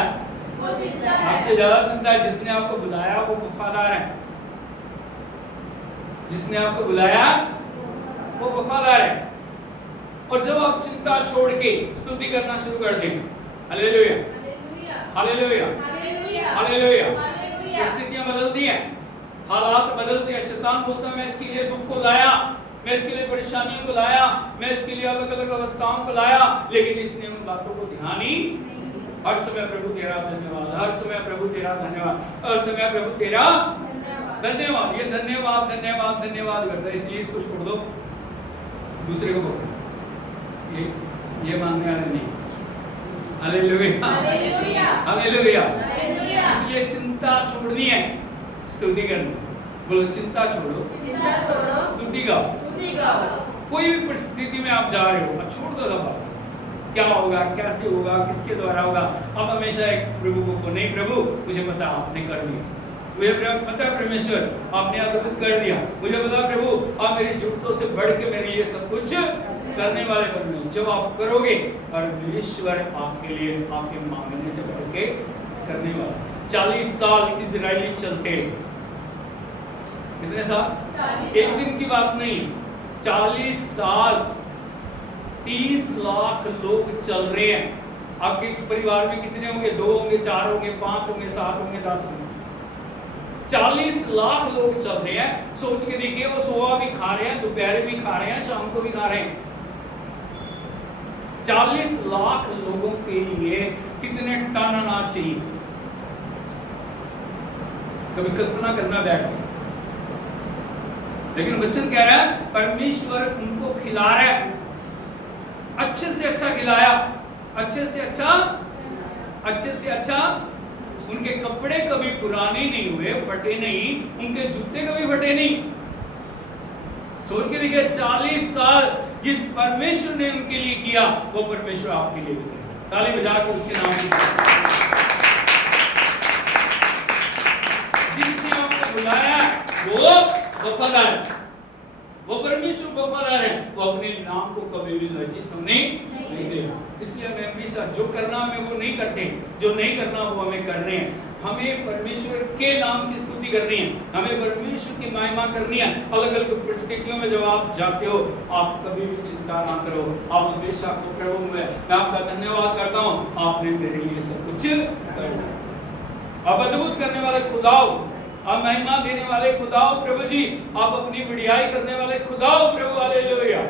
आपसे ज्यादा चिंता है। जिसने आपको बुलाया वो वफादार है। जिसने आपको बुलाया वो वफादार है। और जब आप चिंता छोड़ के स्तुति करना शुरू कर दें, हालेलुया हालेलुया हालेलुया, परिस्थितियां बदलती हैं, हालात बदलते हैं। शैतान बोलता है मैं इसके लिए दुख को लाया, मैं इसके लिए परेशानियों को लाया, मैं इसके लिए अलग अलग अवस्थाओं को लाया, लेकिन इसने उन बातों को ध्यान ही। हर समय प्रभु तेरा धन्यवाद, हर समय प्रभु तेरा धन्यवाद, हर समय प्रभु तेरा धन्यवाद। ये धन्यवाद धन्यवाद धन्यवाद करता है। इसलिए इसको छोड़ दो, दूसरे को बोलो। ये मानने वाले नहीं। Hallelujah hallelujah. इसलिए चिंता छोड़नी है, स्तुति करनी। बोलो चिंता छोड़ो, स्तुति गाओ। कोई भी परिस्थिति में आप जा रहे हो, अब छोड़ दो सब। क्या होगा, कैसे होगा, किसके द्वारा होगा। अब हमेशा एक प्रभु को, नहीं प्रभु मुझे पता आपने कर दिया, मुझे पता परमेश्वर आपने अद्भुत कर दिया, मुझे पता प्रभु आप मेरी जरूरतों से बढ़ के मेरे लिए सब कुछ करने वाले परमेश्वर। जब आप करोगे परमेश्वर आपके लिए आपके मांगने से बढ़ के करने वाला। 40 साल इजरायली चलते रहे। कितने साल? एक दिन की बात नहीं, 40 साल 30 लाख लोग चल रहे हैं। आपके परिवार में कितने होंगे? 2 होंगे, 4 होंगे, 5 होंगे, 7 होंगे, 10 होंगे। 40 लाख लोग चल रहे हैं। सोच के देखिए, वो सुबह भी खा रहे हैं, दोपहर भी खा रहे हैं, शाम को भी खा रहे हैं। 40 लाख लोगों के लिए कितने टन अनाज चाहिए? कभी कल्पना करना बैठ के। लेकिन वचन कह रहा है परमेश्वर उनको खिला रहा है, अच्छे से अच्छा खिलाया, अच्छे से अच्छा। उनके कपड़े कभी पुराने नहीं हुए, फटे नहीं, उनके जूते कभी फटे नहीं। सोच के देखिए, 40 साल जिस परमेश्वर ने उनके लिए किया, वो परमेश्वर आपके लिए भी करेगा। ताली बजा के उसके नाम की। जिसने आपको बुलाया वो वफादार है, वो परमेश्वर वफादार है, वो अपने नाम को कभी भी लज्जित होने नहीं देगा। इसलिए हमें हमेशा जो करना हमें वो नहीं करते, जो नहीं करना वो हमें कर रहे हैं। हमें परमेश्वर के नाम की स्तुति करनी है, हमें परमेश्वर की महिमा करनी है। अलग अलग परिस्थितियों में जब आप जाते हो, आप कभी भी चिंता ना करो। आप हमेशा को प्रभु में मैं आपका धन्यवाद करता हूँ, आपने मेरे लिए सब कुछ कर दिया। आप अद्भुत करने वाले खुदाओ, आप महिमा देने वाले खुदाओ प्रभु जी, आप अपनी बढ़ियाई करने वाले खुदाओ प्रभु। हालेलुया।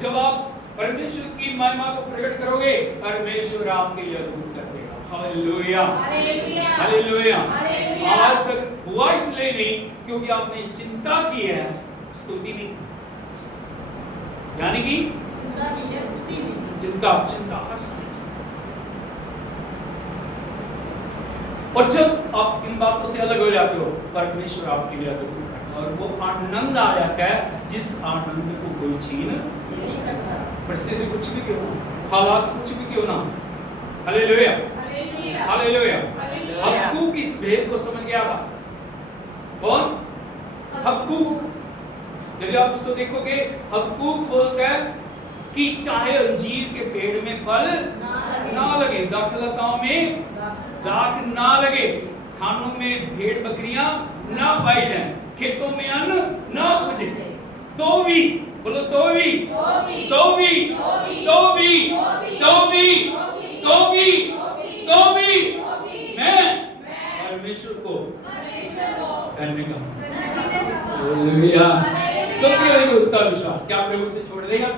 जब आप परमेश्वर की महिमा को प्रकट करोगे, परमेश्वर आपके लिए अद्भुत कर देगा। Hallelujah hallelujah. आज तक हुआ इसलिए नहीं क्योंकि आपने चिंता की है, स्तुति नहीं। यानी कि चिंता और जब आप इन बातों से अलग हो जाते हो, परमेश्वर आपके लिए अद्भुत करता है और वो आनंद आ जाता है जिस आनंद को कोई छीन नहीं सकता। परिस्थिति कुछ भी क्यों ना, हालात कुछ भी क्यों ना। Hallelujah hallelujah. हबक्कूक इस भेद को समझ गया था। कौन? हबक्कूक। यदि आप उसको देखोगे, हबक्कूक बोलता है कि चाहे अंजीर के पेड़ में फल ना लगे, दाखलताओं में दाख ना लगे, खानों में भेड़ बकरियां ना पाई जाए, खेतों में अन्न ना उपजे, तो भी बोलो तो भी मैं परमेश्वर को धन्य कहूं। हालेलुया। सोचिए उसका विश्वास, क्या प्रभु से छोड़ देगा?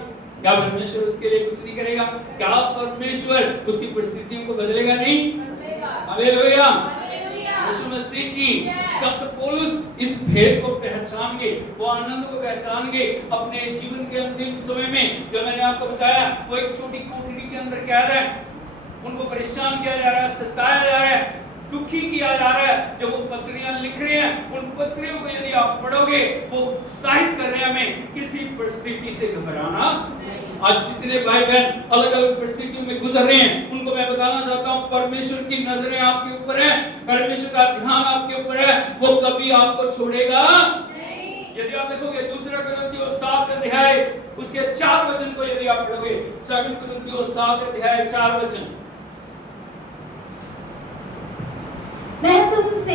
क्या परमेश्वर उसके लिए कुछ नहीं करेगा? क्या परमेश्वर उसकी परिस्थितियों को बदलेगा नहीं? हालेलुया। यीशु मसीह की संत पौलुस इस भेद को पहचान गए, वो आनंद को पहचान गए अपने जीवन के अंतिम समय में। जो मैंने आपको बताया, वो एक छोटी कोठरी के अंदर कैद है, उनको परेशान किया जा रहा है, सताया जा रहा है, दुखी किया जा रहा है। जब वो पत्रियां लिख रहे हैं, उन पत्रियों को यदि आप पढ़ोगे, वो उत्साहित कर रहे हैं हमें किसी परिस्थिति से घबराना। आज जितने भाई बहन अलग अलग परिस्थितियों में गुजर रहे हैं, उनको मैं बताना चाहता हूँ, परमेश्वर की नजरें आपके ऊपर है, परमेश्वर का ध्यान आपके ऊपर है, वो कभी आपको छोड़ेगा नहीं। यदि आप देखोगे दूसरा कुरिन्थियों 7 अध्याय उसके 4 वचन को यदि आप पढ़ोगे, 2 कुरिन्थियों 7 अध्याय 4 वचन, मैं तुमसे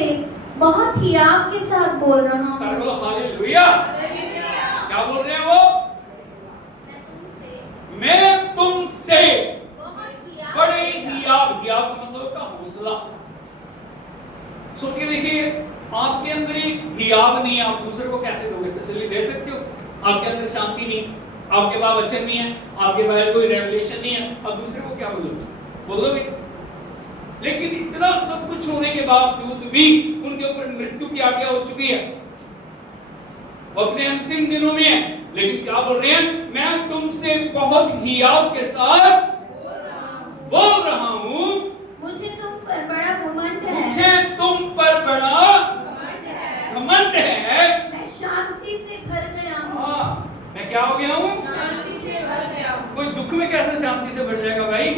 बहुत ही आपके साथ बोल रहा हूँ। बोलो हालेलुया। क्या बोल रहे हैं वो? मैं तुमसे बड़े हियाब का मतलब का हौसला। सोचिए, देखिए आपके अंदर ही हियाब नहीं है, आप दूसरे को कैसे दोगे? तसल्ली दे सकते हो? आपके अंदर शांति नहीं, आपके पास वचन नहीं है, आपके पास कोई रेवलेशन नहीं है, आप दूसरे को क्या बोलोगे? बोलोगे? लेकिन इतना सब कुछ होने के बावजूद भी उनके ऊपर मृत्यु की आज्ञा हो चुकी है, वो अपने अंतिम दिनों में है, लेकिन क्या बोल रहे हैं? मैं तुमसे बहुत हियाव के साथ बोल रहा हूं, मुझे तुम पर बड़ा घमंड है, मुझे तुम पर बड़ा घमंड है, मैं शांति से भर गया हूँ। हाँ, मैं क्या हो गया हूँ? शांति से भर गया हूँ। कोई दुख में कैसे शांति से भर जाएगा भाई?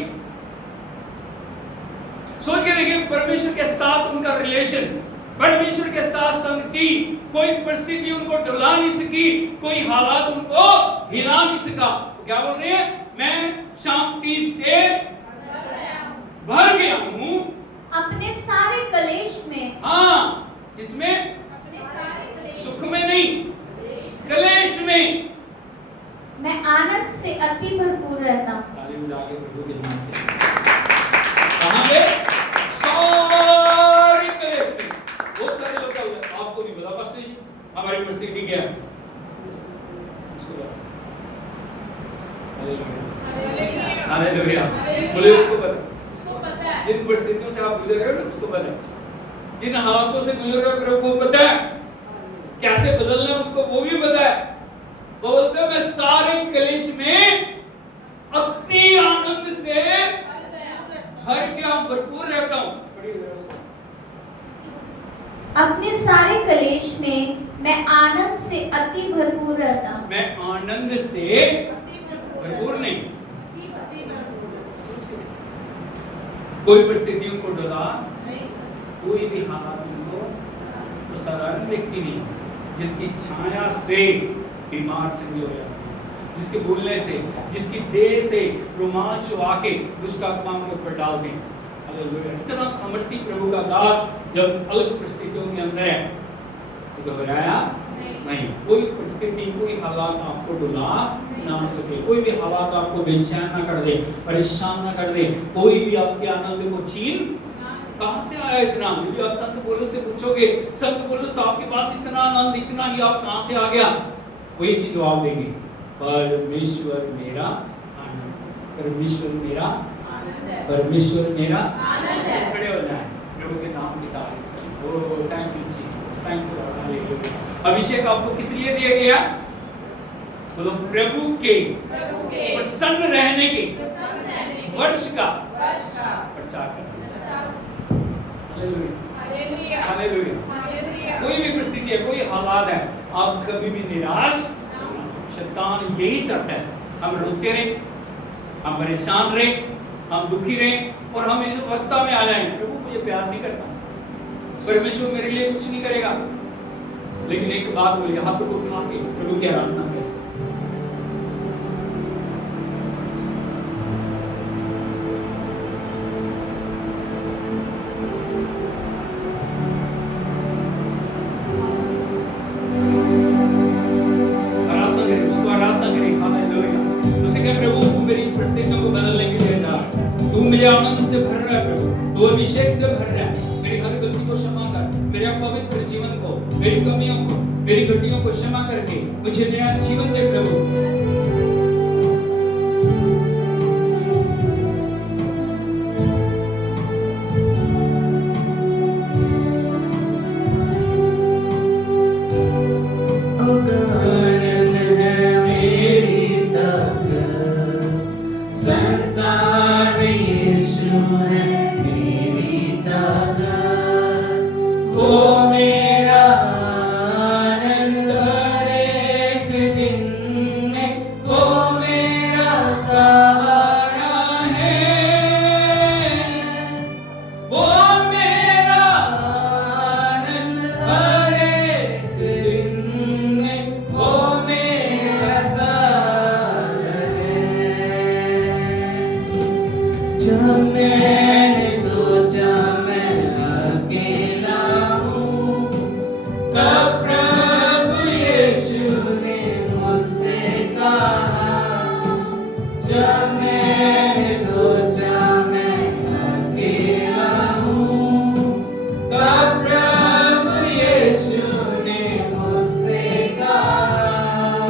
सोच के देखिए, परमेश्वर के साथ उनका रिलेशन, परमेश्वर के साथ संगति, कोई परिस्थिति उनको डुला नहीं सकी, कोई हालात उनको हिला नहीं सका। तो क्या बोल रहे हैं? मैं शांति से भर गया हूं अपने सारे कलेश में। हाँ, इसमें सुख में नहीं, कलेश में मैं आनंद से अति भरपूर रहता हूँ। ताली बजा के प्रभु के नाम पे। कहां पे? सारे कलेश में। बहुत सारे लोग क्या, आपको भी पता पास्टर जी हमारी परिस्थिति क्या है? हालेलुया। बोले उसको पता है, जिन परिस्थितियों से आप गुजर रहे हो ना, उसको पता है, जिन हालातों से गुजर रहे हो प्रभु को पता है, कैसे बदलना है उसको वो भी पता है। वो बोलते हैं मैं सारे कलेश में अति आनंद से हर क्या भरपूर रहता हूँ। अपने सारे कलेश में मैं आनंद से अति भरपूर रहता हूँ। मैं आनंद से भरपूर नहीं, कोई परिस्थितियों को डरा, कोई भी हालात उनको, तो साधारण व्यक्ति नहीं, जिसकी छाया से बीमार चंगे हो जाते हैं, जिसके बोलने से, जिसकी देह से रुमाल छुआ के दुष्ट आत्माओं के ऊपर डालते हैं। हालेलुया। इतना समर्थी प्रभु का दास जब अलग परिस्थितियों के अंदर है, तो घबराया नहीं। कोई परिस्थिति, कोई हालात आपको डुला ना सके, कोई भी हालात आपको बेचैन ना कर दे, परेशान ना कर दे, कोई भी आपके आनंद को छीन। कहां से आया इतना? यदि आप संत पौलुस से पूछोगे, संत पौलुस आपके पास इतना आनंद, इतना ही आप कहां से आ गया? वो एक ही जवाब देंगे, परमेश्वर मेरा आनंद, परमेश्वर मेरा आनंद है, परमेश्वर मेरा आनंद है। खड़े हो जाएं, प्रभु के नाम की तारीफ करें। Oh thank you Jesus, thank you Lord, hallelujah. अभिषेक आपको किस लिए दिया गया? बोलो प्रभु के प्रसन्न रहने के वर्ष का प्रचार करना। Hallelujah, hallelujah. कोई भी परिस्थिति है, कोई हालात है, आप कभी भी निराश, शैतान यही चाहता है हम रोते रहे, हम परेशान रहे, हम दुखी रहे और हम इस अवस्था में आ जाएं, प्रभु मुझे प्यार नहीं करता, परमेश्वर मेरे लिए कुछ नहीं करेगा। लेकिन एक बात बोलिए, हाथों को उठा के प्रभु की आराधना करें। तू मुझे आनंद से भर रहा है प्रभु, तू अभिषेक से भर रहा है। मेरी हर गलती को क्षमा कर, मेरे अपवित्र जीवन को, मेरी कमियों को, मेरी गलतियों को क्षमा करके मुझे नया जीवन दे प्रभु। संसार में यीशु है मेरी ताकत, वो मेरा आनंद हर एक दिन में, वो मेरा सहारा है, वो मेरा आनंद हर एक दिन में, वो मेरा सहारा है। जब मैंने सोचा मैं अकेला हूँ, तब प्रभु यीशु ने मुझसे कहा। जब मैंने सोचा मैं अकेला हूँ, तब प्रभु यीशु ने मुझसे कहा।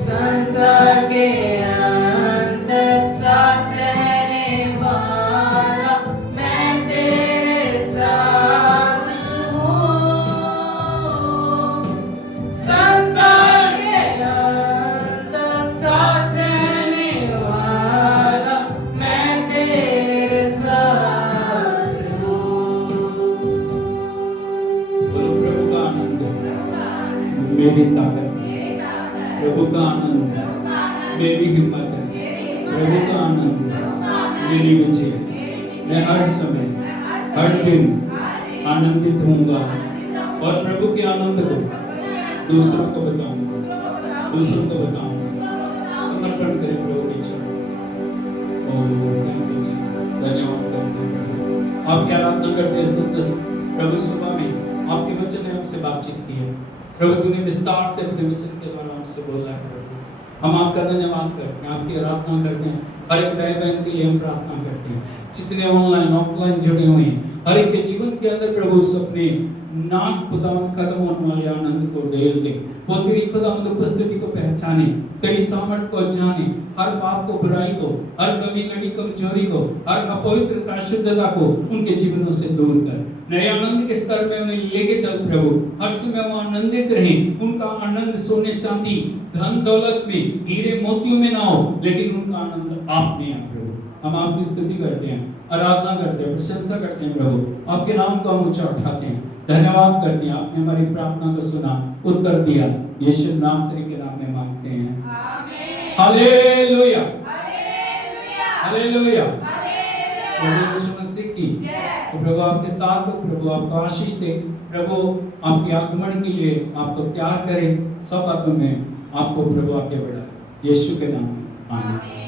संसार के अंत तक साथ रहने वाला मैं तेरे साथ हूँ। संसार के अंत तक साथ रहने वाला मैं तेरे साथ हूँ। बोलो प्रभु का आनंद मेरी ताकत, प्रभु का आनंद मेरी हिम्मत है, प्रभु का आनंद मेरी विजय है। मैं हर समय हर दिन आनंदित होऊंगा और प्रभु के आनंद को दूसरों को बताऊंगा, दूसरों को बताऊंगा। समर्पण करें प्रभु के चरणों में। ओह थैंक यू जी, धन्यवाद करते हैं प्रभु। आपकी आराधना करते हैं प्रभु। सुबह में आपके वचन ने हमसे बातचीत की है प्रभु, तूने विस्तार से अपने वचन के द्वारा हमसे बोला है प्रभु। हम आपका धन्यवाद करते हैं, आपकी आराधना करते हैं। हर एक भाई बहन के लिए हम प्रार्थना करते हैं, जितने ऑनलाइन ऑफलाइन जुड़े हुए हैं, हर एक के जीवन के अंदर प्रभु अपने नाक खुदावंद कदम होने वाले आनंद को डेल दे। वो तेरी खुदावंद उपस्थिति को पहचाने, तेरी सामर्थ को जाने, हर पाप को, बुराई को, हर कमी कड़ी कमजोरी को, हर अपवित्रता अशुद्धता को उनके जीवनों से दूर कर। नए आनंद के स्तर में उन्हें लेके चल प्रभु। हर समय वो आनंदित रहें। उनका आनंद सोने चांदी धन दौलत में, हीरे मोतियों में ना हो, लेकिन उनका आनंद आप में है प्रभु। हम आपकी स्तुति करते हैं, आराधना करते हैं, प्रशंसा करते हैं प्रभु। आपके नाम को हम ऊंचा उठाते हैं, धन्यवाद करते हैं। आपने हमारी प्रार्थना को सुना, उत्तर दिया। यीशु नासरी के नाम में मांगते हैं, आमीन। हालेलुया, हालेलुया, हालेलुया। प्रभु यीशु मसीह की तो प्रभु आपके साथ हो। प्रभु आपको आशीष दे। प्रभु आपके आगमन के लिए आपको तैयार करें। सब बातों में आपको प्रभु आगे बढ़ाए। यीशु के नाम में आमीन।